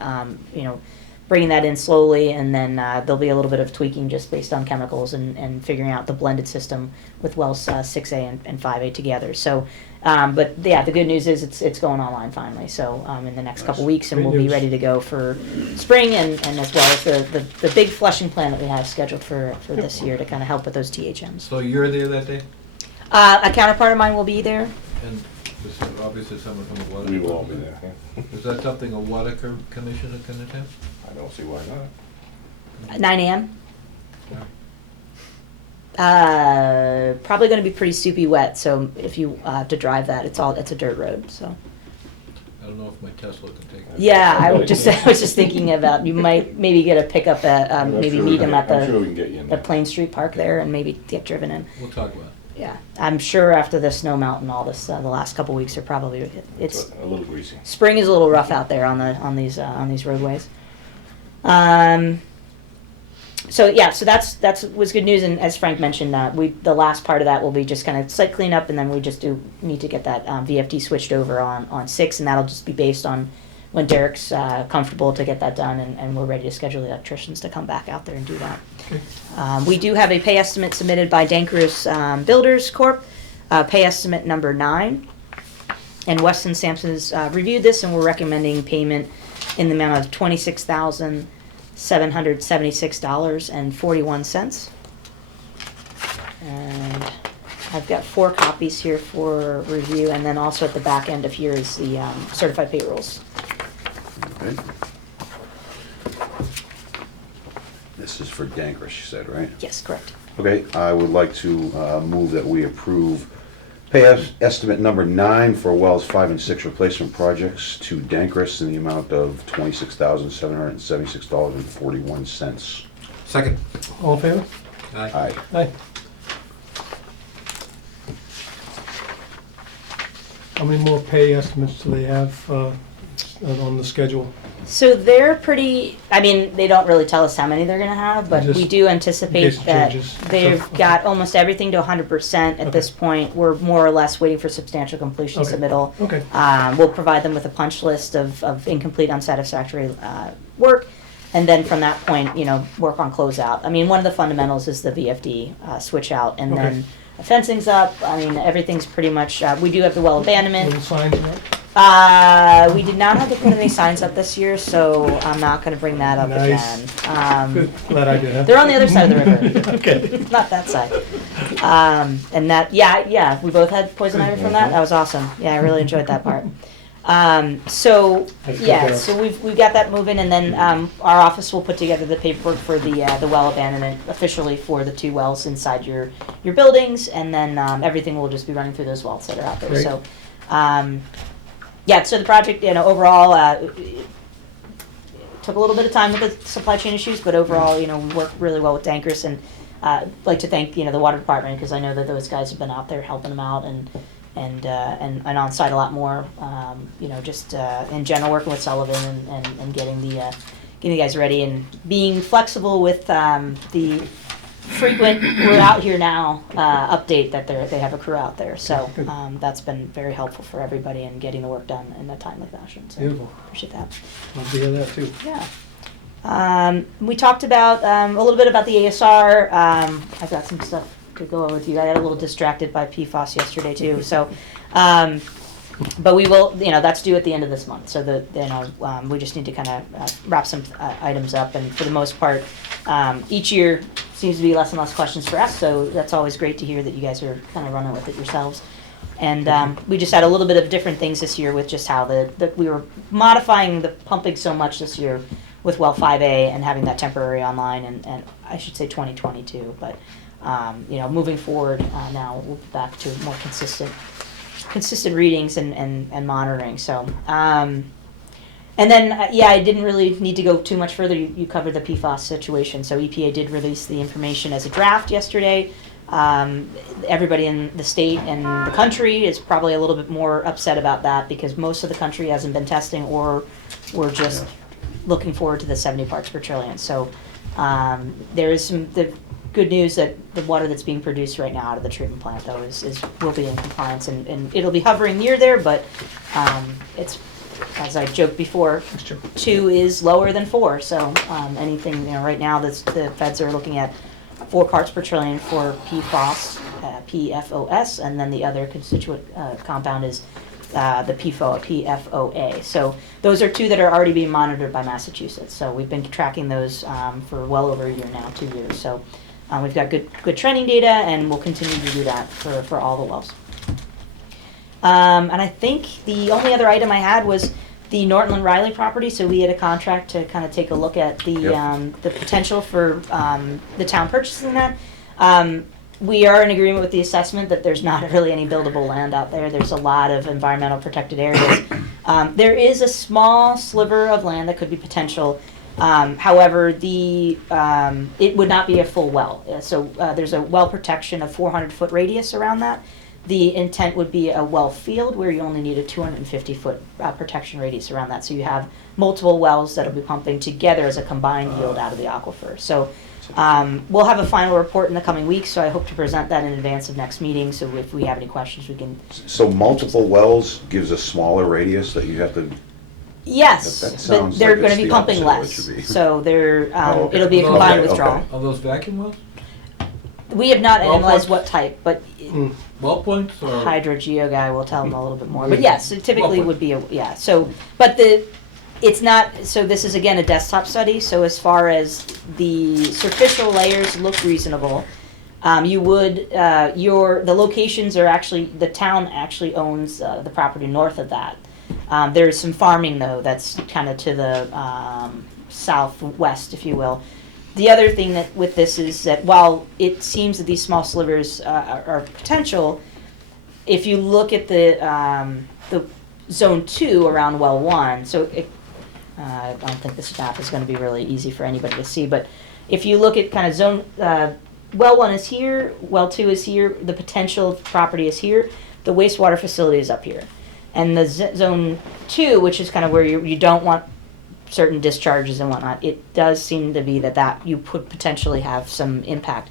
bringing that in slowly, and then there'll be a little bit of tweaking just based on chemicals and figuring out the blended system with wells 6A and 5A together. So, but yeah, the good news is it's going online finally. So in the next couple weeks, and Great we'll be news. ready to go for spring and as well as the big flushing plan that we have scheduled for this year to kind of help with those THMs. So you're there that day? A counterpart of mine will be there. And this is obviously someone from the water. We will all be there. Yeah. Is that something a water commissioner can attend? I don't see why not. 9 a.m. Yeah. Probably going to be pretty soupy wet, so if you have to drive that, it's a dirt road. So I don't know if my Tesla can take it. yeah, I was just thinking about you might maybe get a pickup at I'm maybe sure meet him at I'm sure we the can get you in the there. Plain Street Park there and maybe get driven in. We'll talk about it. Yeah, I'm sure after the snow melt and all this, the last couple weeks are probably it's a little greasy. spring is a little rough out there on these roadways. So yeah, so that's was good news, and as Frank mentioned, the last part of that will be just kind of site cleanup, and then we just need to get that VFD switched over on 6, and that'll just be based on when Derek's comfortable to get that done, and we're ready to schedule the electricians to come back out there and do that. Okay. We do have a pay estimate submitted by Dankerous Builders Corp., pay estimate number 9, and Weston Sampson's reviewed this, and we're recommending payment in the amount of $26,776.41. And I've got 4 copies here for review, and then also at the back end of here is the certified payrolls. Okay. This is for Dankers, you said, right? Yes, correct. Okay, I would like to move that we approve pay estimate number 9 for wells 5 and 6 replacement projects to Dankers in the amount of $26,776.41. Second. All in favor? Aye. Aye. How many more pay estimates do they have on the schedule? So they're pretty, I mean, they don't really tell us how many they're gonna have, but we Just do in anticipate case it that changes. they've Okay. got almost everything to 100% at Okay. this point. We're more or less waiting for substantial completion Okay. submittal. Okay. We'll provide them with a punch list of incomplete, unsatisfactory work, and then from that point, work on closeout. I mean, one of the fundamentals is the VFD switch out, and Okay. then the fencing's up. I mean, everything's pretty much, we do have the well abandonment. Little signs up? We did not have to put any signs up this year, so I'm not gonna bring that up Nice. again. Good, glad I did, huh? They're on the other side of the river. Okay. Not that side. And that, yeah, we both had poison ivy from that. That was awesome. Yeah, I really enjoyed that part. So That's good yeah, there. so we've got that moving, and then our office will put together the paperwork for the well abandonment officially for the 2 wells inside your buildings, and then everything will just be running through those wells that are out there. Great. So. Yeah, so the project, overall, took a little bit of time with the supply chain issues, but overall, you know, we worked really well with Dankers, and I'd like to thank, you know, the water department, because I know that those guys have been out there helping them out and on site a lot more, you know, just in general, working with Sullivan and getting the guys ready and being flexible with the frequent "we're out here now" update that they have a crew out there. So that's been very helpful for everybody in getting the work done in a timely fashion. So Beautiful. appreciate that. Love to hear that too. Yeah. We talked about a little bit about the ASR. I've got some stuff to go over with you. I got a little distracted by PFAS yesterday too. So, but we will, you know, that's due at the end of this month. So we just need to kind of wrap some items up. And for the most part, each year seems to be less and less questions for us. So that's always great to hear that you guys are kind of running with it yourselves. And we just had a little bit of different things this year with just how we were modifying the pumping so much this year with well 5A and having that temporary online, and I should say 2022. But you know, moving forward now, we'll be back to more consistent readings and monitoring. So, and then I didn't really need to go too much further. You covered the PFAS situation. So EPA did release the information as a draft yesterday. Everybody in the state and the country is probably a little bit more upset about that, because most of the country hasn't been testing, or we're just looking forward to the 70 parts per trillion. So there is the good news that the water that's being produced right now out of the treatment plant, though, will be in compliance, and it'll be hovering near there, but it's, as I joked before, 2 is lower than 4. So anything, you know, right now the feds are looking at 4 parts per trillion for PFOS, PFOS, and then the other constituent compound is the PFOA. So those are 2 that are already being monitored by Massachusetts. So we've been tracking those for well over a year now, 2 years. So we've got good trending data, and we'll continue to do that for all the wells. And I think the only other item I had was the Norton and Riley property. So we had a contract to kind of take a look at the potential for the town purchasing that. We are in agreement with the assessment that there's not really any buildable land out there. There's a lot of environmental protected areas. There is a small sliver of land that could be potential. However, it would not be a full well. So there's a well protection of 400-foot radius around that. The intent would be a well field where you only need a 250-foot protection radius around that. So you have multiple wells that will be pumping together as a combined yield out of the aquifer. So we'll have a final report in the coming weeks, so I hope to present that in advance of next meeting. So if we have any questions, we can... So multiple wells gives a smaller radius that you have to... Yes, That but sounds they're like going it's to be the pumping opposite of less. what it should be. So they're, Oh, okay. it'll be a Okay, combined okay. withdrawal. Are those vacuum wells? We have not Well, analyzed what- what type, but Well points or? hydrogeo guy will tell them a little bit more. But yes, it typically Well, would be so, but it's not, so this is again a desktop study, so as far as the superficial layers look reasonable, you would, the locations are actually, the town actually owns the property north of that. There's some farming though, that's kind of to the southwest, if you will. The other thing that with this is that while it seems that these small slivers are potential, if you look at the zone 2 around well 1, so I don't think this map is going to be really easy for anybody to see, but if you look at kind of zone, well 1 is here, well 2 is here, the potential property is here, the wastewater facility is up here. And the zone 2, which is kind of where you don't want certain discharges and whatnot, it does seem to be that you could potentially have some impact.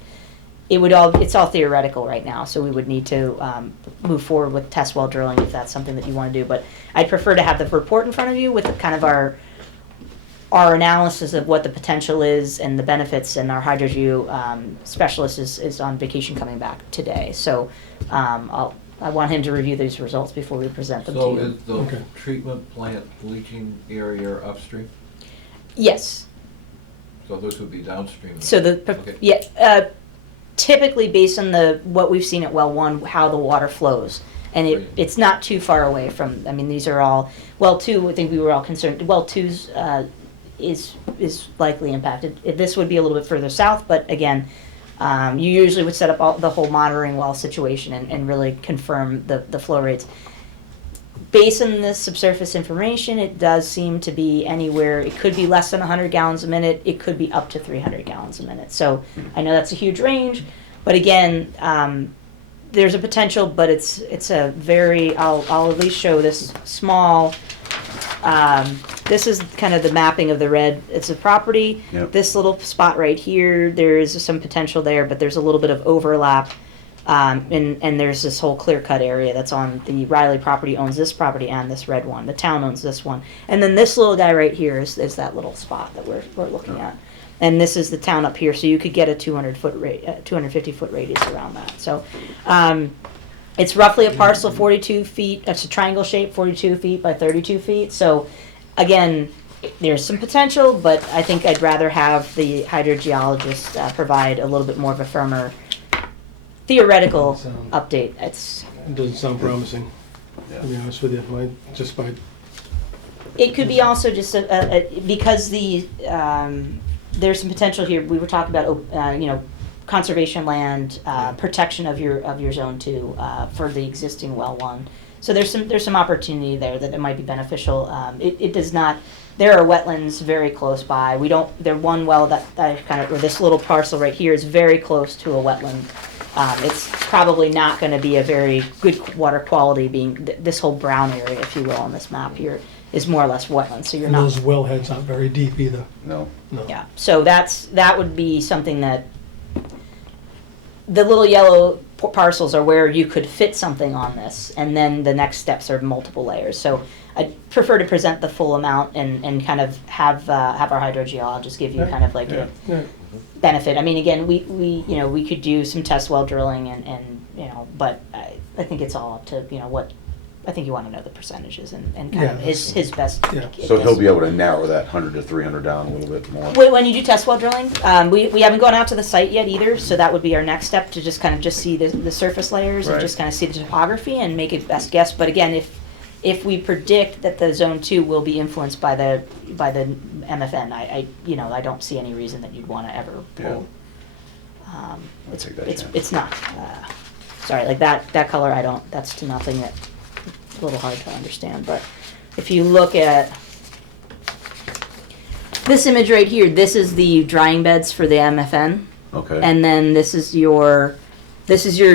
It's all theoretical right now, so we would need to move forward with test well drilling if that's something that you want to do. But I'd prefer to have the report in front of you with the kind of our analysis of what the potential is and the benefits, and our hydrogeo specialist is on vacation coming back today. So I want him to review these results before we present them to So you. is the treatment plant leaching area upstream? Yes. So this would be downstream? So Okay. typically based on what we've seen at well 1, how the water flows, and Right. it's not too far away from. I mean, these are all well 2. I think we were all concerned. Well 2's is likely impacted. This would be a little bit further south, but again, you usually would set up the whole monitoring well situation and really confirm the flow rates. based on this subsurface information, it does seem to be anywhere, it could be less than 100 gallons a minute, it could be up to 300 gallons a minute. So I know that's a huge range, but again, there's a potential, but it's a very, I'll at least show this small, this is kind of the mapping of the red. It's a property. Yep. This little spot right here, there is some potential there, but there's a little bit of overlap. And there's this whole clear cut area that's on the Riley property owns this property and this red one. The town owns this one. And then this little guy right here is that little spot that we're looking at. And this is the town up here, so you could get a 250 foot radius around that. So it's roughly a parcel, 42 feet. It's a triangle shape, 42 feet by 32 feet. So again, there's some potential, but I think I'd rather have the hydrogeologist provide a little bit more of a firmer theoretical update. It doesn't sound promising, to be honest with you, just by, It could be also just because there's some potential here. We were talking about conservation land, protection of your zone 2 for the existing well 1. So there's some opportunity there that it might be beneficial. It does not. There are wetlands very close by. There one well that or this little parcel right here is very close to a wetland. It's probably not going to be a very good water quality. Being this whole brown area, if you will, on this map here is more or less wetland. So you're and not. those wellheads aren't very deep either. No. No. Yeah, so that would be something that the little yellow parcels are where you could fit something on this, and then the next steps are multiple layers. So I prefer to present the full amount and kind of have our hydrogeologist give you kind of like a Yeah. benefit. I mean, again, we could do some test well drilling and but I think it's all up to what. I think you want to know the percentages and kind Yeah, of his best. yeah. So he'll be able to narrow that 100 to 300 down a little bit more. When you do test well drilling, we haven't gone out to the site yet either, so that would be our next step to just kind of see the surface layers and Right. just kind of see the topography and make a best guess. But again, if we predict that the zone 2 will be influenced by the MFN, I don't see any reason that you'd want to ever pull. take that chance. It's not. Sorry, like that color. That's to nothing. That a little hard to understand. But if you look at this image right here, this is the drying beds for the MFN, Okay. and then this is your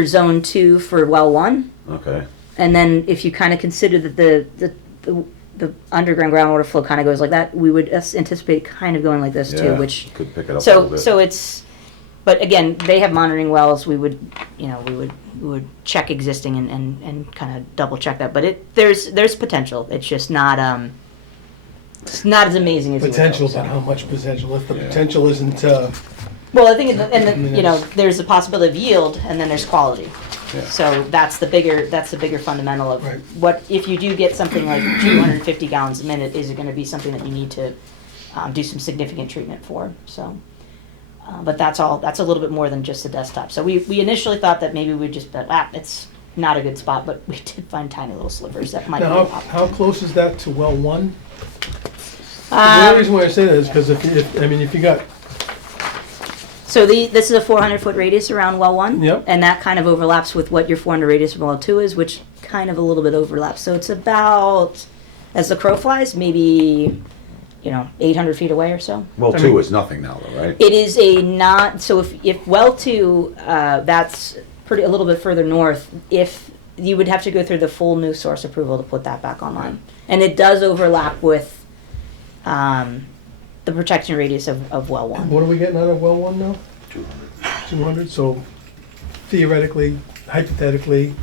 zone 2 for well 1. Okay. And then if you kind of consider that the underground groundwater flow kind of goes like that, we would anticipate kind of going like this too, Yeah, which could pick it up a little bit. so it's, but again, they have monitoring wells. We would check existing and kind of double check that. But there's potential. It's just not it's not as amazing as Potential, you but would how hope. much potential? If the Yeah. potential isn't, Well, I think there's the possibility of yield, and then there's quality. Yeah. So that's the bigger fundamental of Right. what if you do get something like 250 gallons a minute, is it going to be something that you need to do some significant treatment for? So, but that's a little bit more than just the desktop. So we initially thought that maybe we'd just it's not a good spot, but we did find tiny little slivers that might now, be an how close is that to well 1? The opportunity. only reason why I say that is because if you got, So this is a 400-foot radius around well 1, Yep. and that kind of overlaps with what your 400 radius of well 2 is, which kind of a little bit overlaps. So it's about, as the crow flies, maybe 800 feet away or so. Well, I 2 mean- is nothing now, though, right? It is a not so if well 2, that's a little bit further north. If you would have to go through the full new source approval to put that back online, and it does overlap with the protection radius of well 1. what are we getting out of well 1 now? 200. So theoretically, hypothetically,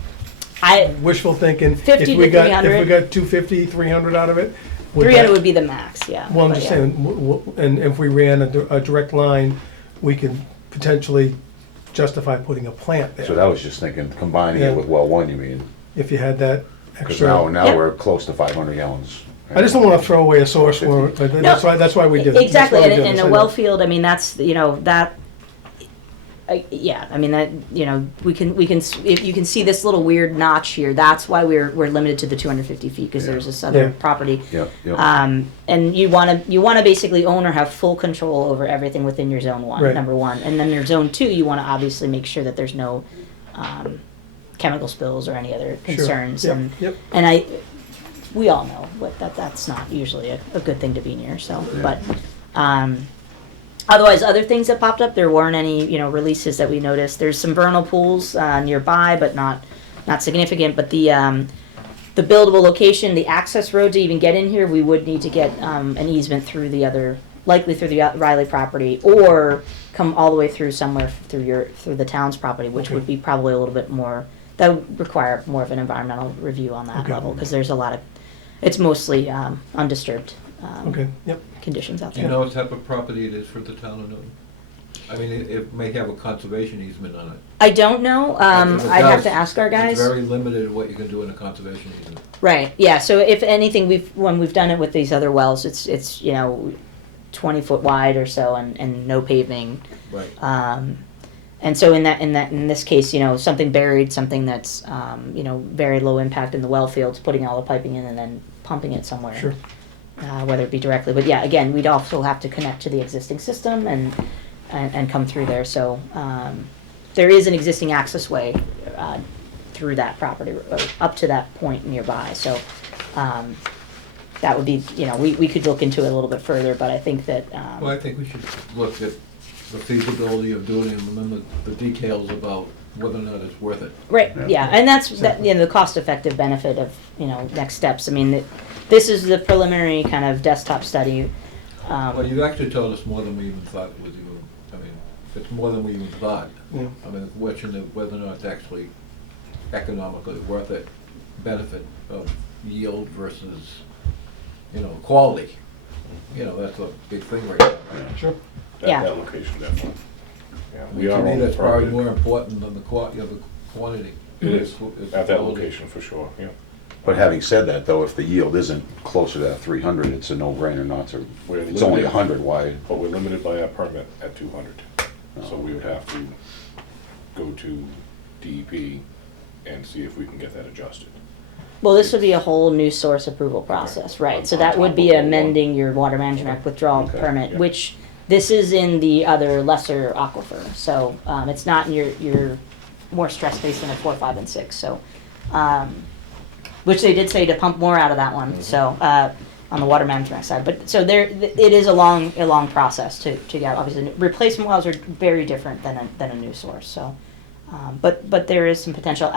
wishful thinking, 50 if to we got 300. 250, 300 out of it, would 300 that- would be the max, yeah. Well, I'm But just yeah. saying, and if we ran a direct line, we could potentially justify putting a plant there. So that was just thinking, combining Yeah. it with well 1, you mean? If you had that Because extra. now Yep. we're close to 500 gallons. I just don't want to throw away a source for it, but that's why we did it. Exactly, That's why we did and it. a well field, I mean, that's, that, yeah, I mean, that, if you can see this little weird notch here, that's why we're limited to the 250 feet, because Yeah. there's this other Yeah. property. Yep, yep. And you want to basically own or have full control over everything within your zone 1, Right. number 1. And then your zone 2, you want to obviously make sure that there's no chemical spills or any other Sure. concerns. Yep, And yep. and we all know that's not usually a good thing to be near, so, but, otherwise, other things that popped up, there weren't any, releases that we noticed. There's some vernal pools, nearby, but not significant, but the buildable location, the access road to even get in here, we would need to get, an easement through likely through the Riley property, or come all the way through somewhere through the town's property, which Okay. would be probably a little bit more, that would require more of an environmental review on that Okay. level, because there's a lot of, it's mostly, undisturbed, Okay, yep. conditions out Do there. you know what type of property it is for the town of Newton? I mean, it may have a conservation easement on it. I don't know, If it I'd have does, to ask our guys. It's very limited what you can do in a conservation easement. Right, yeah, so if anything, when we've done it with these other wells, it's 20 foot wide or so and no paving. Right. And so in this case, something buried, something that's, very low impact in the well fields, putting all the piping in and then pumping it somewhere. Sure. Whether it be directly, but yeah, again, we'd also have to connect to the existing system and come through there, so, there is an existing access way, through that property, up to that point nearby, so, that would be, we could look into it a little bit further, but I think that, Well, I think we should look at the feasibility of doing it, and then the details about whether or not it's worth it. right, Yeah. yeah, and that's, the cost-effective benefit of, next steps. I mean, this is the preliminary kind of desktop study. Well, you actually told us more than we even thought it was even, I mean, it's more than we even thought. Yeah. I mean, the question of whether or not it's actually economically worth it, benefit of yield versus, quality. That's a big thing right now. Sure. Yeah. That location, definitely. Yeah, I we mean, are to me, on the that's probably property. more important than the quantity. It is, It's at that quality. location, for sure, yeah. But having said that, though, if the yield isn't closer to that 300, it's a no-brainer not to, We're it's only limited. 100 wide. But we're limited by our permit at 200. So we would have to go to DEP and see if we can get that adjusted. Well, this would be a whole new source approval process, right? So that would be amending your water management act withdrawal Okay. permit, Yeah. which this is in the other lesser aquifer. So it's not in your more stress basin of 4, 5, and 6. So, which they did say to pump more out of that one. So on the water management side, but so it is a long process to get. Obviously, replacement wells are very different than a new source. So, but there is some potential.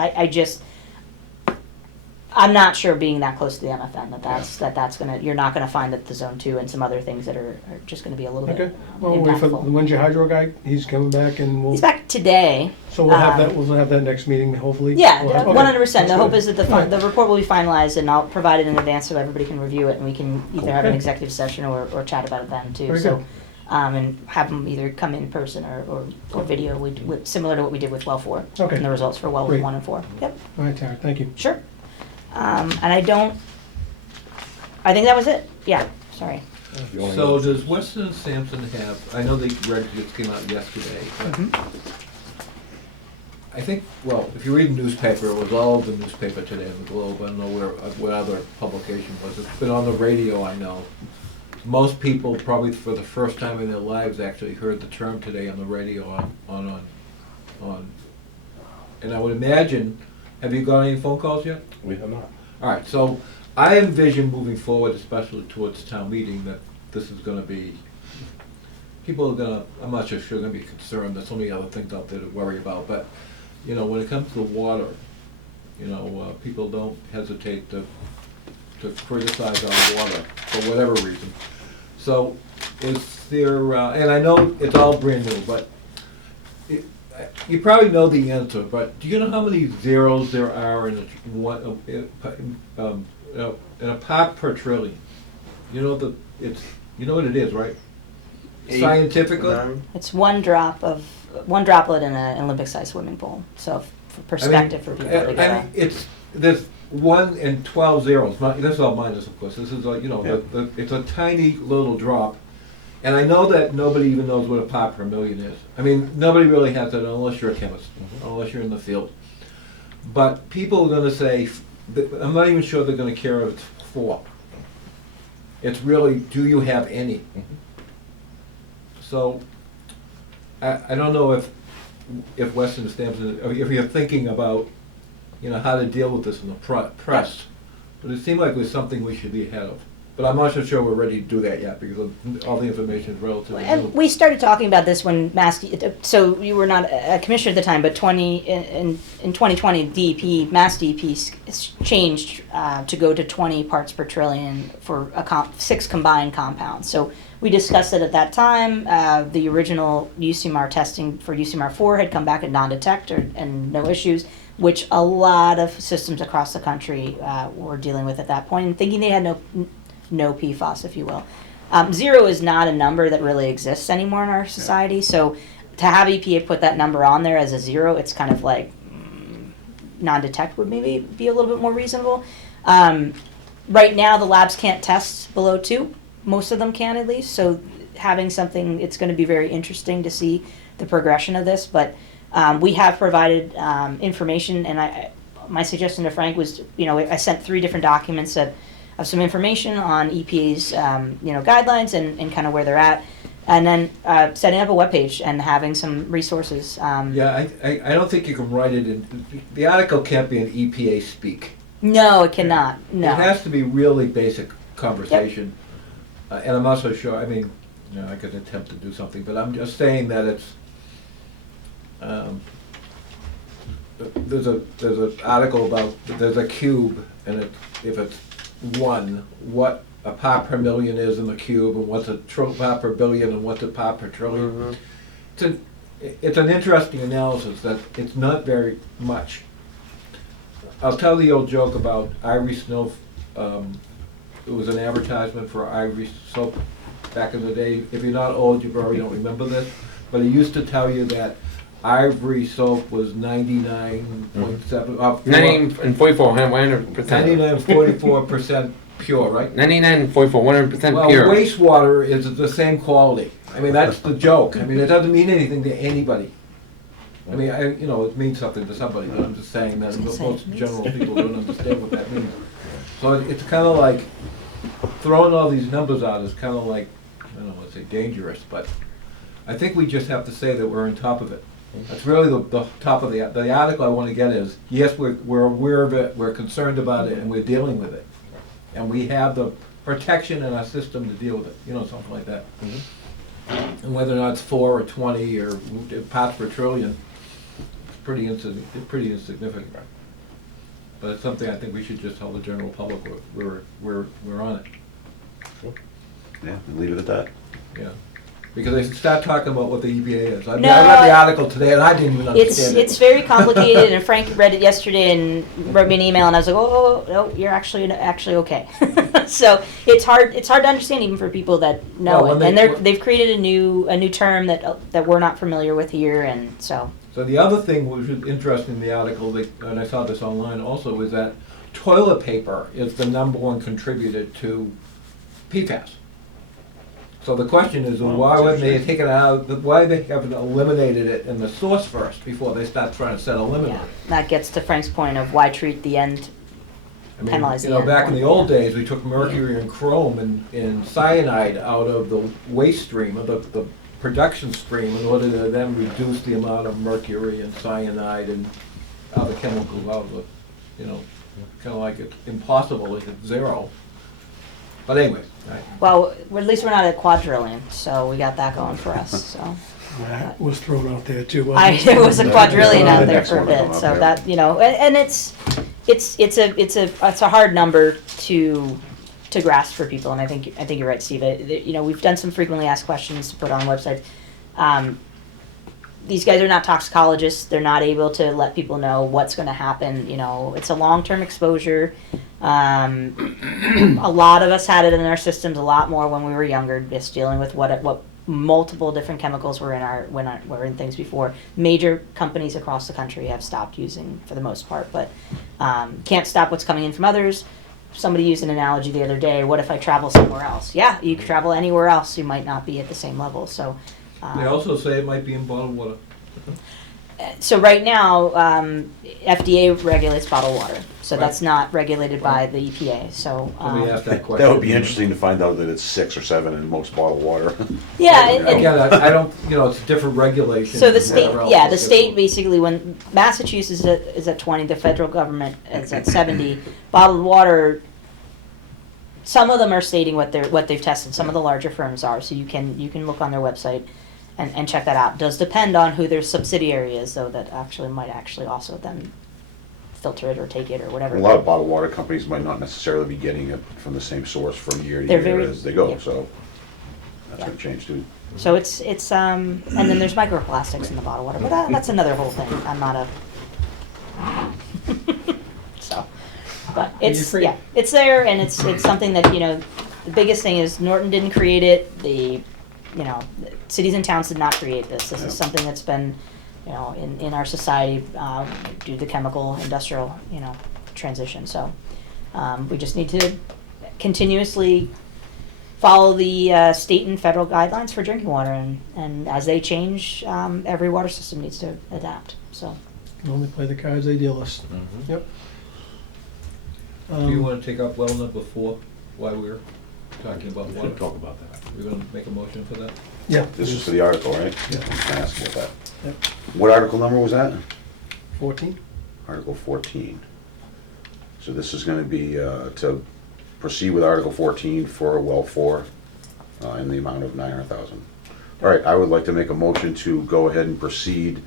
I'm not sure being that close to the MFN that's you're not gonna find that the zone 2 and some other things that are just gonna be a little Okay, bit well, we'll wait for, impactful. when's your hydro guy? He's coming back and He's back today. so we'll have that next meeting, hopefully? Yeah, We'll have- okay. 100%. The That's hope good. is that Alright. the report will be finalized, and I'll provide it in advance so everybody can review it, and we can either have an Okay. executive session or chat about it then too. Very So, good. and have them either come in person or video, similar to what we did with well 4. Okay. And the results for well Great. 1 and 4. Yep. All right, Tara, thank you. Sure. I think that was it. Yeah, sorry. The only So other- does Weston and Sampson have, I know the reg just came out yesterday, but Mhm. I think, well, if you read the newspaper, it was all over the newspaper today in the Globe. I don't know what other publication was. It's been on the radio, I know. Most people probably for the first time in their lives actually heard the term today on the radio on. And I would imagine, have you got any phone calls yet? We have not. All right, so I envision moving forward, especially towards town meeting, that this is gonna be, people are gonna, I'm not sure if they're gonna be concerned, there's so many other things out there to worry about, but, when it comes to water, people don't hesitate to criticize our water for whatever reason. So, is there, and I know it's all brand new, but you probably know the answer, but do you know how many zeros there are in a part per trillion? You know what it is, right? Scientifically? It's one droplet in an Olympic-sized swimming pool. So for perspective for people to get a- There's 1 and 12 zeros. That's all minus, of course. This is it's a tiny little drop. And I know that nobody even knows what a part per million is. I mean, nobody really has that unless you're a chemist, unless you're in the field. But people are gonna say, I'm not even sure they're gonna care if it's 4. It's really, do you have any? So, I don't know if Weston Sampson, or if you're thinking about, how to deal with this in the press, But it seemed like it was something we should be ahead of. But I'm not so sure we're ready to do that yet, because all the information is relatively new. And we started talking about this when so you were not a commissioner at the time, but in 2020, DEP, Mass DEP changed to go to 20 parts per trillion for 6 combined compounds. So we discussed it at that time. The original UCMR testing for UCMR 4 had come back at non-detect and no issues, which a lot of systems across the country were dealing with at that point, and thinking they had no PFAS, if you will. 0 is not a number that really exists anymore in our society, so to have EPA put that number on there as a 0, it's kind of like non-detect would maybe be a little bit more reasonable. Right now, the labs can't test below 2. Most of them can, at least, so having something, it's going to be very interesting to see the progression of this, but we have provided information, and my suggestion to Frank was, I sent 3 different documents of some information on EPA's, guidelines and kind of where they're at, and then setting up a webpage and having some resources. Yeah, I don't think you can write it in, the article can't be an EPA speak. No, it cannot. No. It has to be really basic conversation. And I'm not so sure, I mean, I could attempt to do something, but I'm just saying that it's, there's an article about, there's a cube, and if it's 1, what a part per million is in the cube, and what's a part per billion, and what's a part per trillion. It's an interesting analysis that it's not very much. I'll tell the old joke about Ivory Snow. It was an advertisement for Ivory soap back in the day. If you're not old, you probably don't remember this, but it used to tell you that Ivory soap was 99.7, 90 and 44, 100%. 99.44% pure, right? 99 and 44, 100% Well, pure. wastewater is the same quality. I mean, that's the joke. I mean, it doesn't mean anything to anybody. I mean, it means something to somebody, but I'm just saying that most general people don't understand what that means. So it's kind of like, throwing all these numbers out is kind of like, I don't want to say dangerous, but I think we just have to say that we're on top of it. That's really the top of the article I want to get is, yes, we're aware of it, we're concerned about it, and we're dealing with it. And we have the protection in our system to deal with it, something like that. And whether or not it's 4 or 20 or parts per trillion, it's pretty insignificant. But it's something I think we should just tell the general public we're on it. Yeah, and leave it at that. Yeah. Because they start talking about what the EPA is. I No, read the article today and I didn't even understand it. It's very complicated, and Frank read it yesterday and wrote me an email, and I was like, oh, no, you're actually okay. So it's hard to understand even for people that know Well, it, and they've created a new term that we're not familiar with here, and so. So the other thing which was interesting in the article, and I saw this online also, is that toilet paper is the #1 contributor to PFAS. So the question is, why wouldn't they take it out? Why they haven't eliminated it in the source first before they start trying to set a limit on Yeah, it? that gets to Frank's point of why treat the end. I mean, Penalize the back in end. the old days, we took mercury and chrome and cyanide out of the waste stream, or the production stream, in order to then reduce the amount of mercury and cyanide and other chemicals out of it. Kind of like it's impossible if it's 0. But anyway, Well, at least we're not at quadrillion, so we got that going for us. So That was thrown out there too. wasn't it? there was a quadrillion The out there next for a one will bit, come up, so yeah. that and it's a hard number to grasp for people, and I think you're right, Steve. We've done some frequently asked questions to put on websites. These guys are not toxicologists. They're not able to let people know what's going to happen. It's a long-term exposure. A lot of us had it in our systems a lot more when we were younger, just dealing with what multiple different chemicals were were in things before. Major companies across the country have stopped using for the most part, but can't stop what's coming in from others. Somebody used an analogy the other day. What if I travel somewhere else? Yeah, you can travel anywhere else. You might not be at the same level. So. they also say it might be in bottled water. So right now, FDA regulates bottled water, so that's not regulated by the EPA. So Let me ask that question. That would be interesting to find out that it's 6 or 7 in most bottled water. yeah, Again, I don't, it's different regulation. so the than state, whatever else. yeah, the state basically, when Massachusetts is at 20, the federal government is at 70. Bottled water some of them are stating what they've tested. Some of the larger firms are, so you can look on their website and check that out. It does depend on who their subsidiary is, though, that might also then filter it or take it or whatever. A lot of bottled water companies might not necessarily be getting it from the same source from year to They're year very- as they go, yeah. so that's Yeah. gonna change too. So it's and then there's microplastics in the bottled water, but that's another whole thing. I'm not a so, but it's free. yeah, it's there, and it's something that, you know, the biggest thing is Norton didn't create it. The cities and towns did not create this. This Yeah. is something that's been, you know, in our society due to the chemical industrial, you know, transition. So we just need to continuously follow the state and federal guidelines for drinking water, and as they change, every water system needs to adapt. So Can only play the cards they deal us. Mhm. Yep. Do you want to take up well number 4 while we're talking about water? Talk about that. We're gonna make a motion for that? Yeah. This is for the article, right? Yeah. I was gonna ask about that. Yep. What article number was that? 14? Article 14. So this is gonna be to proceed with Article 14 for well 4 in the amount of 900,000. All right, I would like to make a motion to go ahead and proceed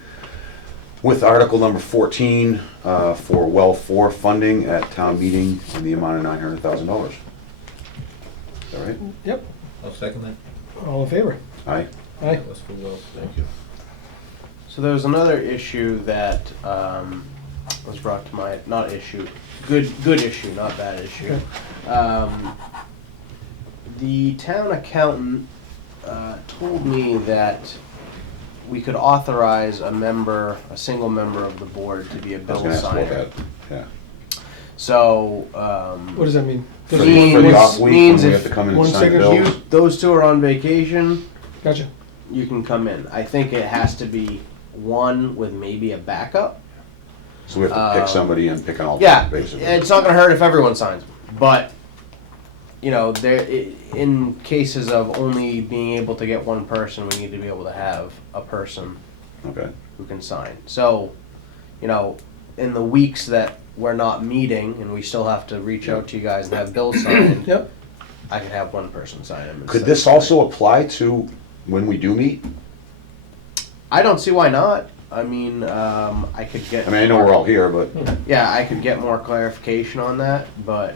with Article number 14 for well 4 funding at town meeting in the amount of $900,000. Is that right? Yep. I'll second that. All in favor? Aye. Aye. That was for Will. Thank you. So there was another issue that was brought to my, not issue, good issue, not bad issue. The town accountant told me that we could authorize a single member of the board to be a I was bill gonna ask about signer. that. Yeah. So, What does that mean? For Just the, Means- for one- the off week, when means we if have to come in one and sign signature- bills. you, those two are on vacation, Gotcha. you can come in. I think it has to be one with maybe a backup. So we have to pick somebody and pick an Yeah, alternate, basically. it's not gonna hurt if everyone signs, but, you know, in cases of only being able to get one person, we need to be able to have a person Okay. who can sign. So, you know, in the weeks that we're not meeting and we still have to reach out to you guys and have bills signed, Yep. I could have one person sign them. Could instead this of- also apply to when we do meet? I don't see why not. I mean, I could get. I mean, I know we're all here, but Yeah, I could get more clarification on that, but,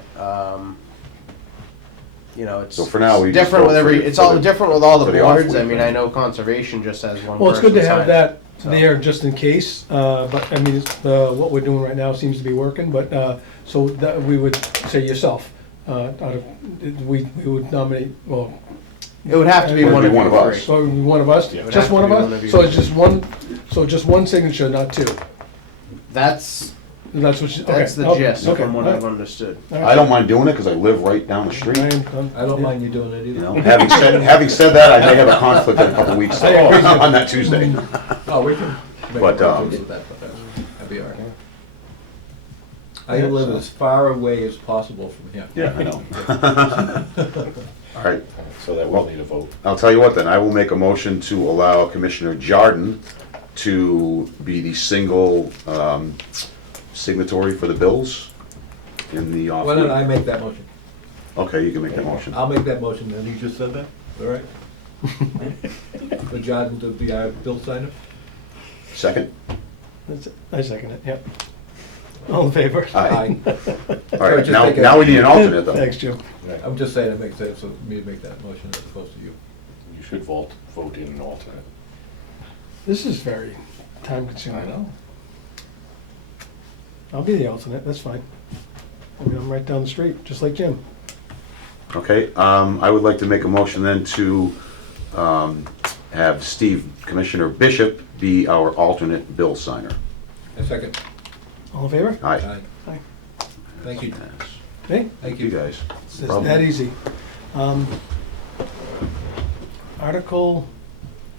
you know, it's. So for now, we just different vote with for every, the- it's for all the- different with all for the the off boards. I week, mean, right? I know conservation just has one person. Well, it's good to have sign. that So- there just in case, but I mean, what we're doing right now seems to be working, but, so that, we would say yourself, out of, we would nominate, well, It would have to be Would one be of one you of us. three. so one of us, Yeah. It would just have one to of be us? one of you So it's three. just one signature, not two? That's, That's what you, okay. that's the okay, gist okay, from what all I've right, understood. all right. I don't mind doing it because I live right down the street. I don't mind you doing it You either. know, having said that, I may have a conflict in a couple weeks I agree. on that Tuesday. Oh, we can make But, arrangements with that, but that'd be all right. I live as far away as possible from here. Yeah, I know. All right, So that will need a vote. I'll tell you what then, I will make a motion to allow Commissioner Jarden to be the single signatory for the bills in the off Why don't I week. make that motion? Okay, you can make that motion. I'll make that motion, and you just said that, all right? For John to be our bill signer? Second? That's it. I second it, yep. All in favor? Aye. All So right, just now, take a- now we need an alternate though. Thanks, Jim. I'm just saying it makes sense for me to make that motion as opposed to you. You should vote in an alternate. This is very time consuming. I know. I'll be the alternate, that's fine. I mean, I'm right down the street, just like Jim. Okay, I would like to make a motion then to have Commissioner Bishop be our alternate bill signer. A second. All in favor? Aye. Aye. Thank you. Hey, Thank you guys. it's that easy. Article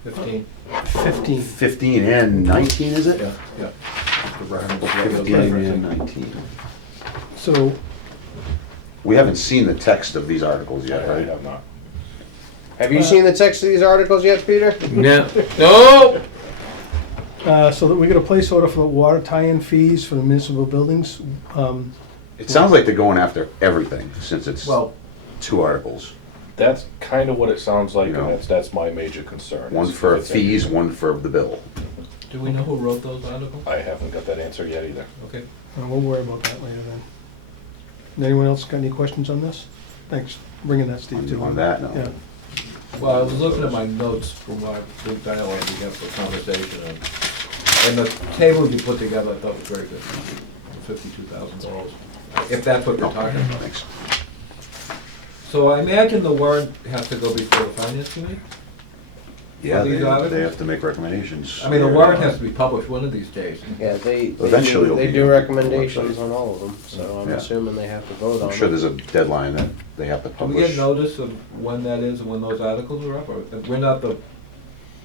15. 15. 15 and 19, is it? Yeah, yeah. 15 and 19. So, We haven't seen the text of these articles yet, I right? have not. Have you seen the text of these articles yet, Peter? No. No. so that we got a place order for the water tie-in fees for the municipal buildings. It sounds like they're going after everything, since it's, Well, 2 articles. That's kind of what it sounds like, You and know. that's my major concern. One is for if it's fees, in- one for the bill. Do we know who wrote those articles? I haven't got that answer yet either. Okay. We'll worry about that later then. Anyone else got any questions on this? Thanks for bringing that, Steve, too. On that, no. Yeah. Well, I was looking at my notes from our the dialogue we had for conversation, and the table you put together, I thought was very good. $52,000, if that's what you're talking about. Thanks. So I imagine the warrant has to go before the finance committee? Yeah, These they articles? have to make recommendations. I mean, the warrant has to be published one of these days. Yeah, they Eventually it'll they be do on the recommendations website. on all of them, so I'm Yeah. assuming they have to vote on I'm sure it. there's a deadline that they have to Do we get publish. notice of when that is and when those articles are up, or we're not the,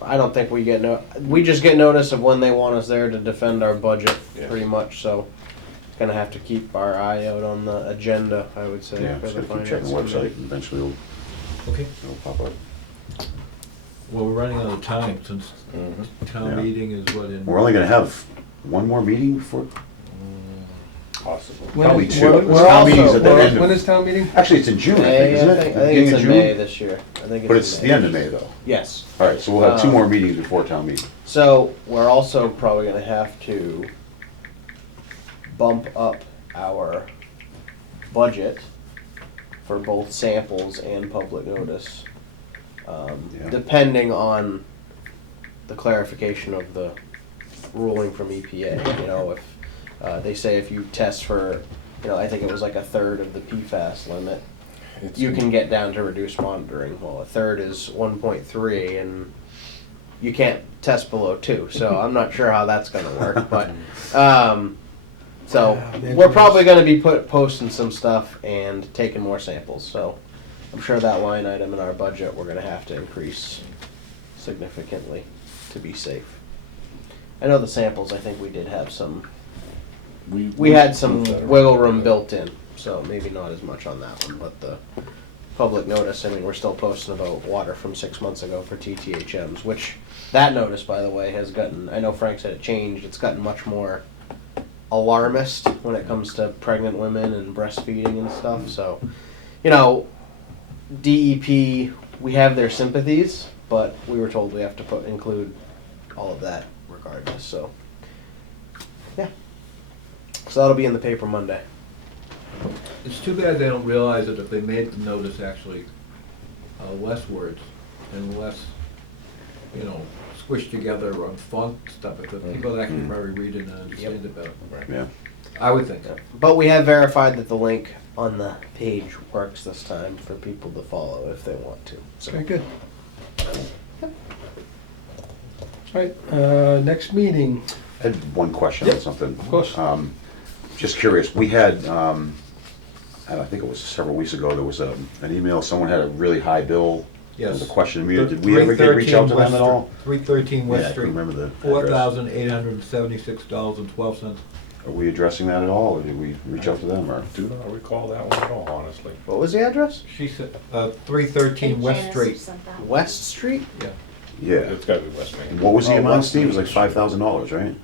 I don't think we get we just get notice of when they want us there to defend our budget, Yeah. pretty much, so. Gonna have to keep our eye out on the agenda, I would say, Yeah, for just the gotta keep checking finance the website, committee. and eventually okay, it'll pop up. well, we're running out of time since Mhm. town Yeah. meeting is what in. We're only gonna have one more meeting before, Possible. Probably is- two. we're- Town we're also- meeting's at the we're- end of- When is town meeting? actually, it's in June, I think, May, isn't I it? think, Beginning it's of in May June? this year, I think But it's it's in the end of May, though. Yes, All right, so we'll have 2 Um, more meetings before town meeting. so we're also probably gonna have to bump up our budget for both samples and public notice. Yeah. Depending on the clarification of the ruling from EPA, you know, if, they say if you test for, you know, I think it was like a third of the PFAS limit, It's- you can get down to reduced monitoring. Well, a third is 1.3, and you can't test below 2, so I'm not sure how that's gonna work, but, so, Yeah, we're probably gonna be posting some stuff and taking more samples, so I'm sure that line item in our budget, we're gonna have to increase significantly to be safe. I know the samples, I think we did have some, we had some wiggle room built in, so maybe not as much on that one, but the public notice, I mean, we're still posting about water from 6 months ago for TTHMs, which, that notice, by the way, has gotten, I know Frank said it changed, it's gotten much more alarmist when it comes to pregnant women and breastfeeding and stuff, so, you know, DEP, we have their sympathies, but we were told we have to include all of that regardless, so, yeah. So that'll be in the paper Monday. It's too bad they don't realize that if they made the notice actually less words and less, you know, squished together on font stuff, if the people that actually probably read it and understand it better. Yeah. I would think. But we have verified that the link on the page works this time for people to follow if they want to. So Okay, good. All right, next meeting, I had one question on Yep, something. of course. Just curious, we had, I think it was several weeks ago, there was an email, someone had a really high bill. There was Yes. a question, did we ever reach out to them at all? 313 Yeah, West I Street, can remember the address. $4,876.12. Are we addressing that at all, or did we reach out to them, or? Do not recall that one at all, honestly. what was the address? She said, 313 West Street. West Street? Yeah, Yeah. It's gotta be West Main. What was the Oh, amount, West Steve? It was like Main. $5,000, right?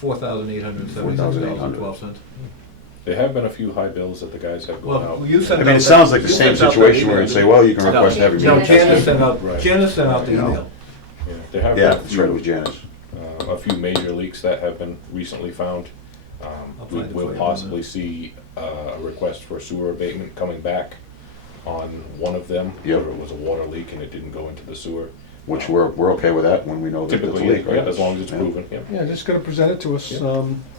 $4,876.12. There have been a few high bills that the guys have gone Well, out. you sent I mean, out it sounds like that- the you same sent out that situation where email. you'd say, well, you can request No, every No, meeting. Janice sent out, Right. Janice sent out the Yeah. email. Yeah, there have Yeah, been a that's right, it few, was Janice. a few major leaks that have been recently found. I'll We find it for will you in a possibly minute. see a request for sewer abatement coming back on one of them. Yep. Where it was a water leak and it didn't go into the sewer. Which we're okay with that when we know that it's a Typically, leak, right? yeah, as long as it's Yeah. proven, yeah. yeah, just gotta present it to us, Yep.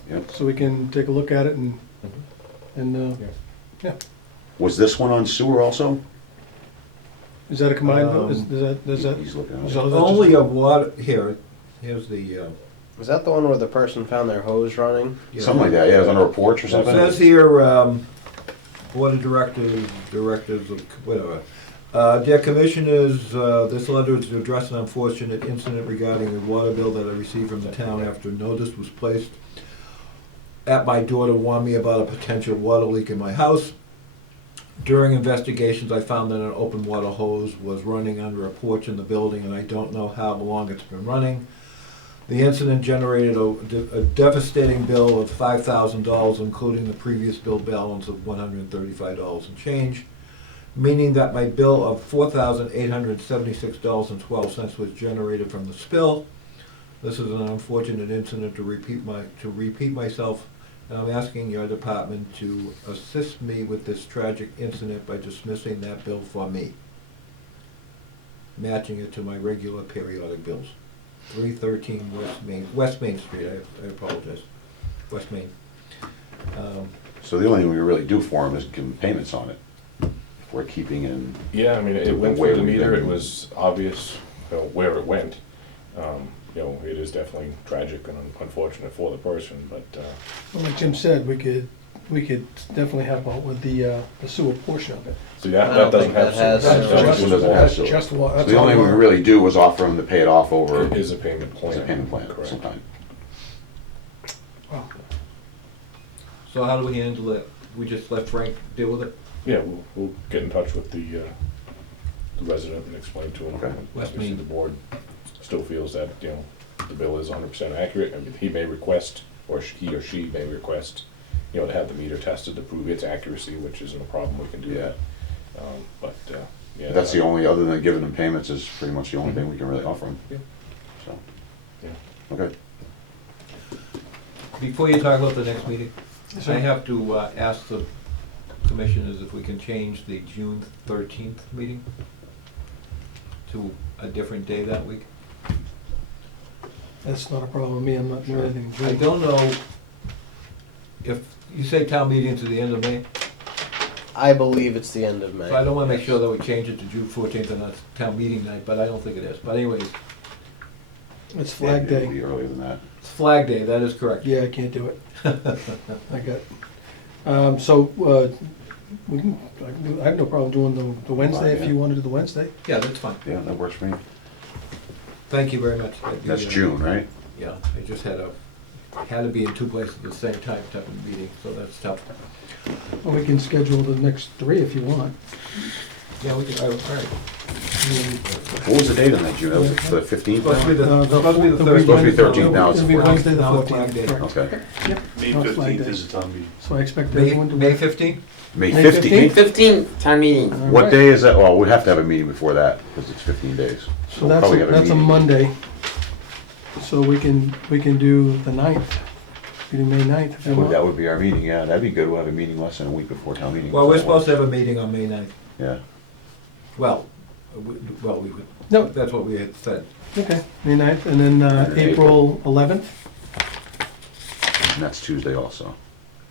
Yep. so we can take a look at it and, Yeah. yeah. Was this one on sewer also? Is that a combined, bill? Is that? He's looking at is it. that just- Only of water, here's the, Was that the one where the person found their hose running? Something like that, yeah, it was under a porch or It something? says here, Board of Directors of, whatever. Dear Commissioners, this letter is to address an unfortunate incident regarding a water bill that I received from the town after notice was placed at my door to warn me about a potential water leak in my house. During investigations, I found that an open water hose was running under a porch in the building, and I don't know how long it's been running. The incident generated a devastating bill of $5,000, including the previous bill balance of $135 and change. meaning that my bill of $4,876.12 was generated from the spill. This is an unfortunate incident to repeat myself, and I'm asking your department to assist me with this tragic incident by dismissing that bill for me, matching it to my regular periodic bills. 313 West Main Street, I apologize, West Main. So the only thing we really do for them is give them payments on it. If we're keeping in, Yeah, I mean, it went Where through the we've meter, been- it was obvious, where it went. It is definitely tragic and unfortunate for the person, but, Well, like Jim said, we could definitely help out with the sewer portion of it. see, that I don't doesn't think have. that has sewer. sewer. That Just- just doesn't water. have sewer. Just so water. the only thing we really do was offer them to pay it off over It is a payment plan. as a payment plan Correct. sometime. Wow. So how do we handle it? We just let Frank deal with it? Yeah, we'll get in touch with the resident and explain to him. Okay. Obviously, the board still feels that, the bill is 100% accurate. I mean, he may request, or he or she may request, to have the meter tested to prove its accuracy, which isn't a problem, we can do Yeah. that. But, yeah. That's the only, other than giving them payments, is pretty much the only thing we can really offer them. Yeah. So, Yeah. okay. Before you talk about the next meeting, Yes, I sir. have to ask the commissioners if we can change the June 13th meeting to a different day that week. That's not a problem with me, I'm not doing anything. in June. I don't know if, you say town meeting to the end of May, I believe it's the end of May. so I don't wanna make sure that we change it to June 14th and that's town meeting night, but I don't think it is. But anyways, It's Flag It'll Day. be earlier than that. it's Flag Day, that is correct. Yeah, I can't do it. I got, we can, I have no problem doing the Wednesday, if you want to do the Wednesday. Yeah, that's fine. Yeah, that works for me. Thank you very much. That's June, right? Yeah, I just had to be in two places at the same time type of meeting, so that's tough. Well, we can schedule the next three if you want. Yeah, we can, all right. What was the date on that, June? That was the 15th? Supposed to be the, Uh, supposed to be the the third. Supposed to be 13th, now it's It'll be 14th. Wednesday the Now it's 14th. Flag Day. correct. Okay. Yep. May No, it's Flag 15th Day. is a town meeting. So I expect May, everyone to. May 15th? May May 15th? 15th, town meeting. All What right. day is that? Well, we'd have to have a meeting before that, because it's 15 days. So we'll that's, probably have that's a meeting. Monday. So we can do the 9th. We do May 9th if you That want. would be our meeting, yeah, that'd be good. We'll have a meeting less than a week before town meeting. Well, we're supposed to have a meeting on May 9th. Yeah. Well, we would, No, that's what we had said. okay, May 9th, and then And then April 11th? And that's Tuesday also.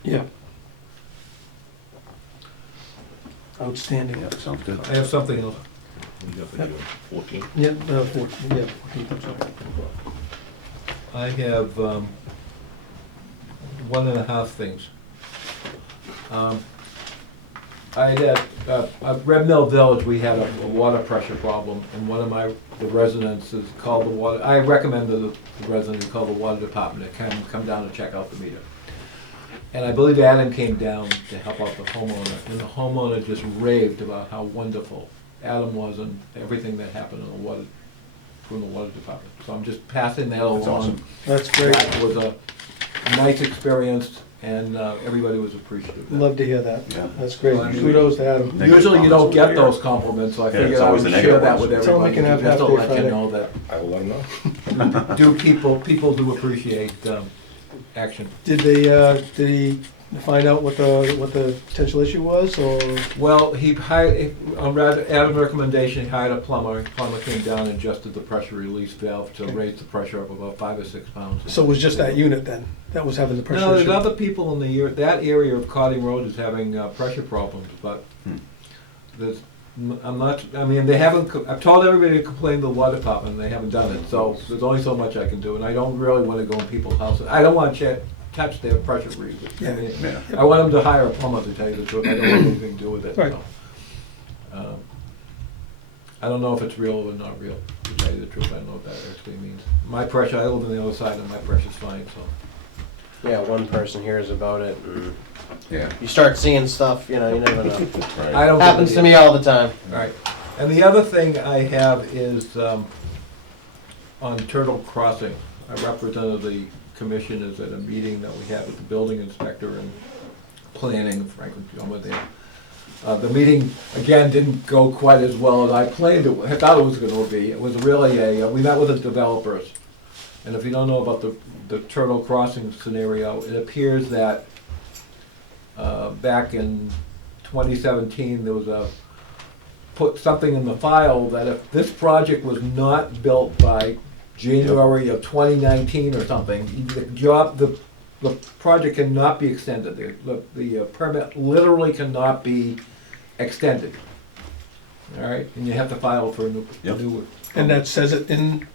Yeah. Outstanding. Yeah, sounds good. I have something else. You got the 14th. Yeah, 14th, yeah, 14th, I'm sorry. I have 1.5 things. I had at Red Mill Village, we had a water pressure problem, and one of the residents has called the water, I recommended the resident to call the water department to come down and check out the meter. And I believe Adam came down to help out the homeowner, and the homeowner just raved about how wonderful Adam was and everything that happened in the water, from the water department. So I'm just passing that along. That's awesome. That's great. That was a nice experience, and everybody was appreciative of that. Love to hear that. Yeah. That's great. Well, I mean, Kudos to Adam. Negative Usually you don't comments get over those here. compliments, so I Yeah, figured it's I always would the share negative that ones. with Tell 'em we everybody, can have just to half-day let you Friday. know that I will let him know. people do appreciate action. Did he find out what the potential issue was, or? Well, he hired, on Adam's recommendation, he hired a plumber. Plumber came down and adjusted the pressure release valve to raise the pressure up about 5 or 6 pounds. So it was just that unit then, that was having the pressure No, there's issue? other people in that area of Cotting Road is having pressure problems, but there's, they haven't, I've told everybody to complain to the water department, and they haven't done it, so there's only so much I can do, and I don't really wanna go in people's houses. I don't wanna touch their pressure readers. Yeah. Yeah. I want them to hire a plumber, to tell you the truth, I don't want anything to do with it, Right. so. I don't know if it's real or not real, to tell you the truth, I don't know what that actually means. My pressure, I live on the other side, and my pressure's fine, so. Yeah, one person hears about it, and Yeah. you start seeing stuff, you never know. Right. I don't Happens to believe- me all the time. Right, and the other thing I have is on Turtle Crossing. I represented the commissioners at a meeting that we had with the building inspector and planning, Franklin Gilmore there. The meeting, again, didn't go quite as well as I planned it, I thought it was gonna be. It was really we met with the developers. And if you don't know about the Turtle Crossing scenario, it appears that back in 2017, there was put something in the file that if this project was not built by January of 2019 or something, the project cannot be extended. The permit literally cannot be extended. All right, and you have to file for a new. And that says it in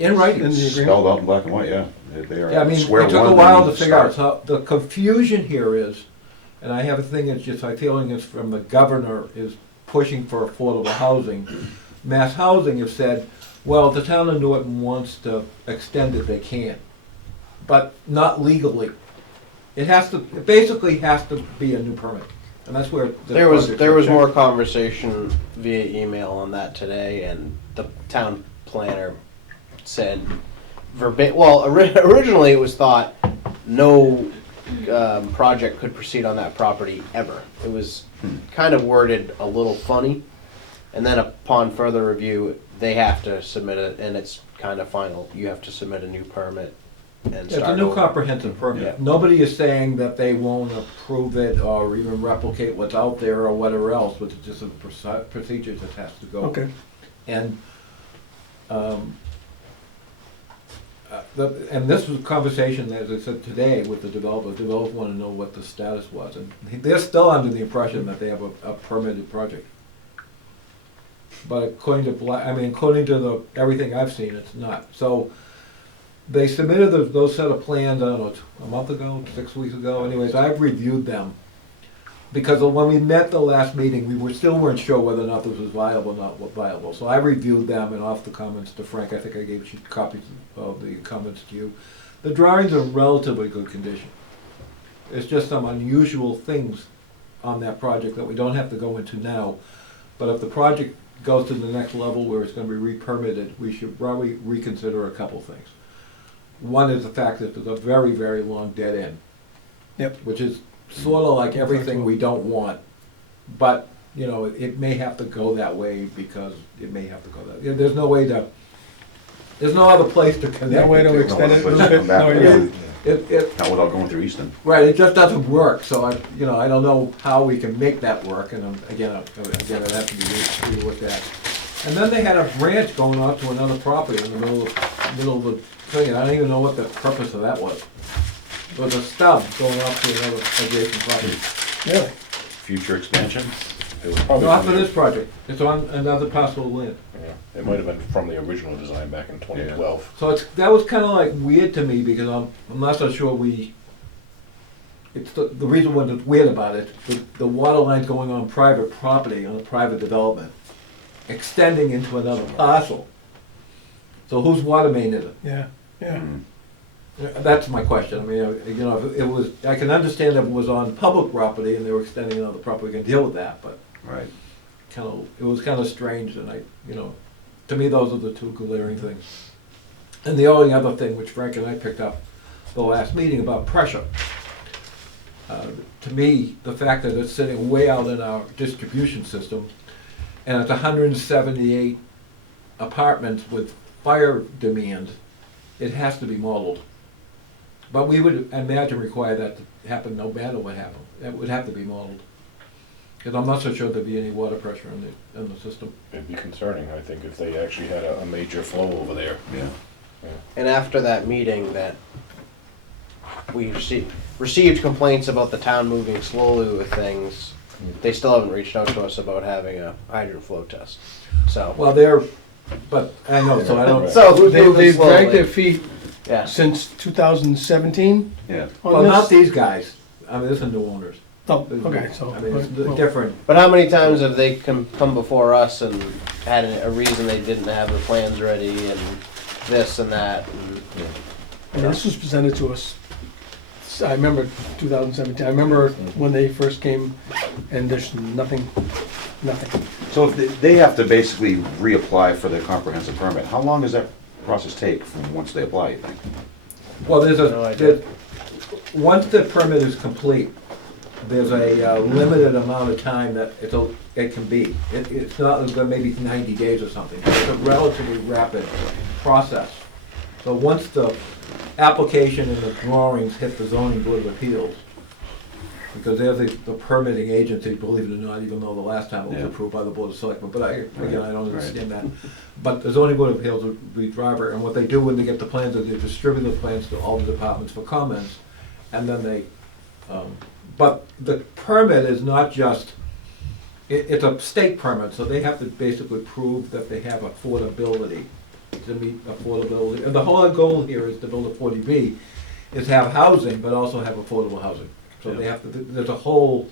writing. in the agreement? Spelled out in black and white, yeah. They are Yeah, I mean, it square took a one while when to you figure out, start. so the confusion here is, and I have a thing that's just, my feeling is from the governor is pushing for affordable housing. Mass Housing have said, well, if the town of Norton wants to extend it, they can, but not legally. It basically has to be a new permit, and that's where. the There was project- more conversation via email on that today, and the town planner said originally it was thought no project could proceed on that property ever. It was kind of worded a little funny, and then upon further review, they have to submit it, and it's kind of final. You have to submit a new permit and It's start a new over. comprehensive permit. Yeah. Nobody is saying that they won't approve it or even replicate what's out there or whatever else, but it's just a procedure that has to go. Okay, And, and this was a conversation, as I said today, with the developer. The developers want to know what the status was, and they're still under the impression that they have a permitted project. But according to everything I've seen, it's not. So they submitted those set of plans, I don't know, a month ago, 6 weeks ago. Anyways, I've reviewed them. Because when we met the last meeting, we still weren't sure whether or not this was viable or not viable. So I reviewed them, and off the comments to Frank, I think I gave you copies of the comments to you. The drawings are in relatively good condition. It's just some unusual things on that project that we don't have to go into now. But if the project goes to the next level where it's gonna be re-permitted, we should probably reconsider a couple things. One is the fact that there's a very, very long dead end. Yep. Which is sort of like everything we don't want, but, you know, it may have to go that way because it may have to go that, there's no way to, there's no other place to connect. no way to it extend it a No, little bit? come back No, again. yeah. Not without going through Easton. Right, it just doesn't work, so I don't know how we can make that work, and again, it has to be looked at. And then they had a branch going off to another property in the middle of the thing, and I don't even know what the purpose of that was. There was a stub going off to another adjacent property. Really? Future expansion? It was probably Not from for the- this project, it's on another parcel of land. Yeah, it might have been from the original design back in 2012. So that was kind of like weird to me, because I'm not so sure it's the reason why it's weird about it, the water line's going on private property, on a private development, extending into another parcel. So whose water main is it? Yeah, yeah. Mm. That's my question. I mean, if it was, I can understand if it was on public property and they were extending another property, we can deal with that, but Right. it was kind of strange, and to me, those are the two glaring things. And the only other thing, which Frank and I picked up the last meeting about pressure. To me, the fact that it's sitting way out in our distribution system, and it's 178 apartments with fire demand, it has to be modeled. But we would imagine require that to happen no matter what happened. It would have to be modeled. Because I'm not so sure there'd be any water pressure in the system. It'd be concerning, I think, if they actually had a major flow over there. Yeah. And after that meeting, that we received complaints about the town moving slowly with things. They still haven't reached out to us about having a hydrant flow test. So, Well, but I know, so I don't, so who's moving They've dragged their slowly? feet Yeah. since 2017 Yeah. on well, not this? these guys. I mean, this is new owners. Oh, okay, so. I mean, it's well, different. But how many times have they come before us and had a reason they didn't have the plans ready and this and that? And, I mean, this was presented to us, I remember 2017, I remember when they first came, and there's nothing. So if they have to basically reapply for their comprehensive permit, how long does that process take from once they apply, you think? Well, No idea. once the permit is complete, there's a limited amount of time that it can be. It's not maybe 90 days or something, but it's a relatively rapid process. So once the application and the drawings hit the zoning board of appeals, because they're the permitting agency, believe it or not, even though the last time it was Yeah. approved by the board of selectmen, but I don't Right. understand that. But the zoning board of appeals would be driver, and what they do when they get the plans is they distribute the plans to all the departments for comments, and then they, but the permit is not just, it's a state permit, so they have to basically prove that they have affordability, to meet affordability. And the whole goal here is to build a 40B, is have housing, but also have affordable housing. So they have to, there's a whole,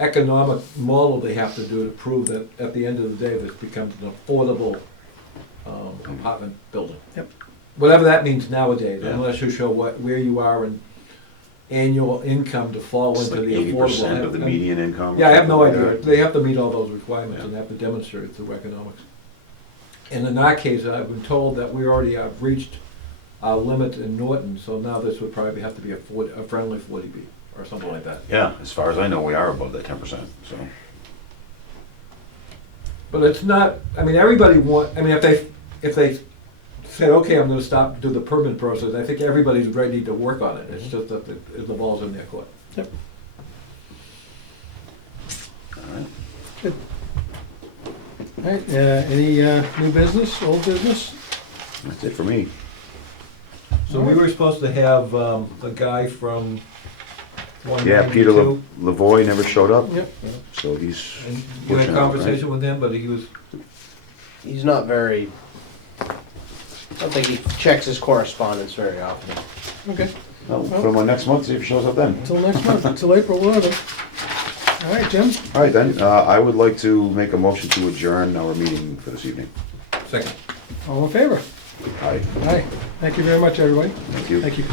economic model they have to do to prove that at the end of the day, this becomes an affordable apartment building. Yep. Whatever that means nowadays, Yeah. unless you show where you are in annual income to fall It's into like the 80% affordable. of the median income. or Yeah, I have no something like idea. that. They have to meet all those requirements Yeah. and they have to demonstrate it through economics. And in our case, I've been told that we already have reached our limit in Norton, so now this would probably have to be a friendly 40B or something like that. Yeah, as far as I know, we are above that 10%, so. But it's not, everybody if they say, okay, I'm gonna stop, do the permit process, I think everybody's ready to work on it. It's just that the ball's in their court. Yep. All right. All right, any new business, old business? That's it for me. So we were supposed to have the guy from Yeah, Peter 192. Lavoy never showed up, Yep. so he's. And you had a pushing out, conversation with him, but he was, He's not very, I don't think he checks his correspondence very often. Okay, Well, put him on next month, see if he shows up then. until next month, until April 11th. All right, Jim? All right, then, I would like to make a motion to adjourn our meeting for this evening. second. All in favor? Aye, Aye. Thank you very much, everybody. thank you. Thank you.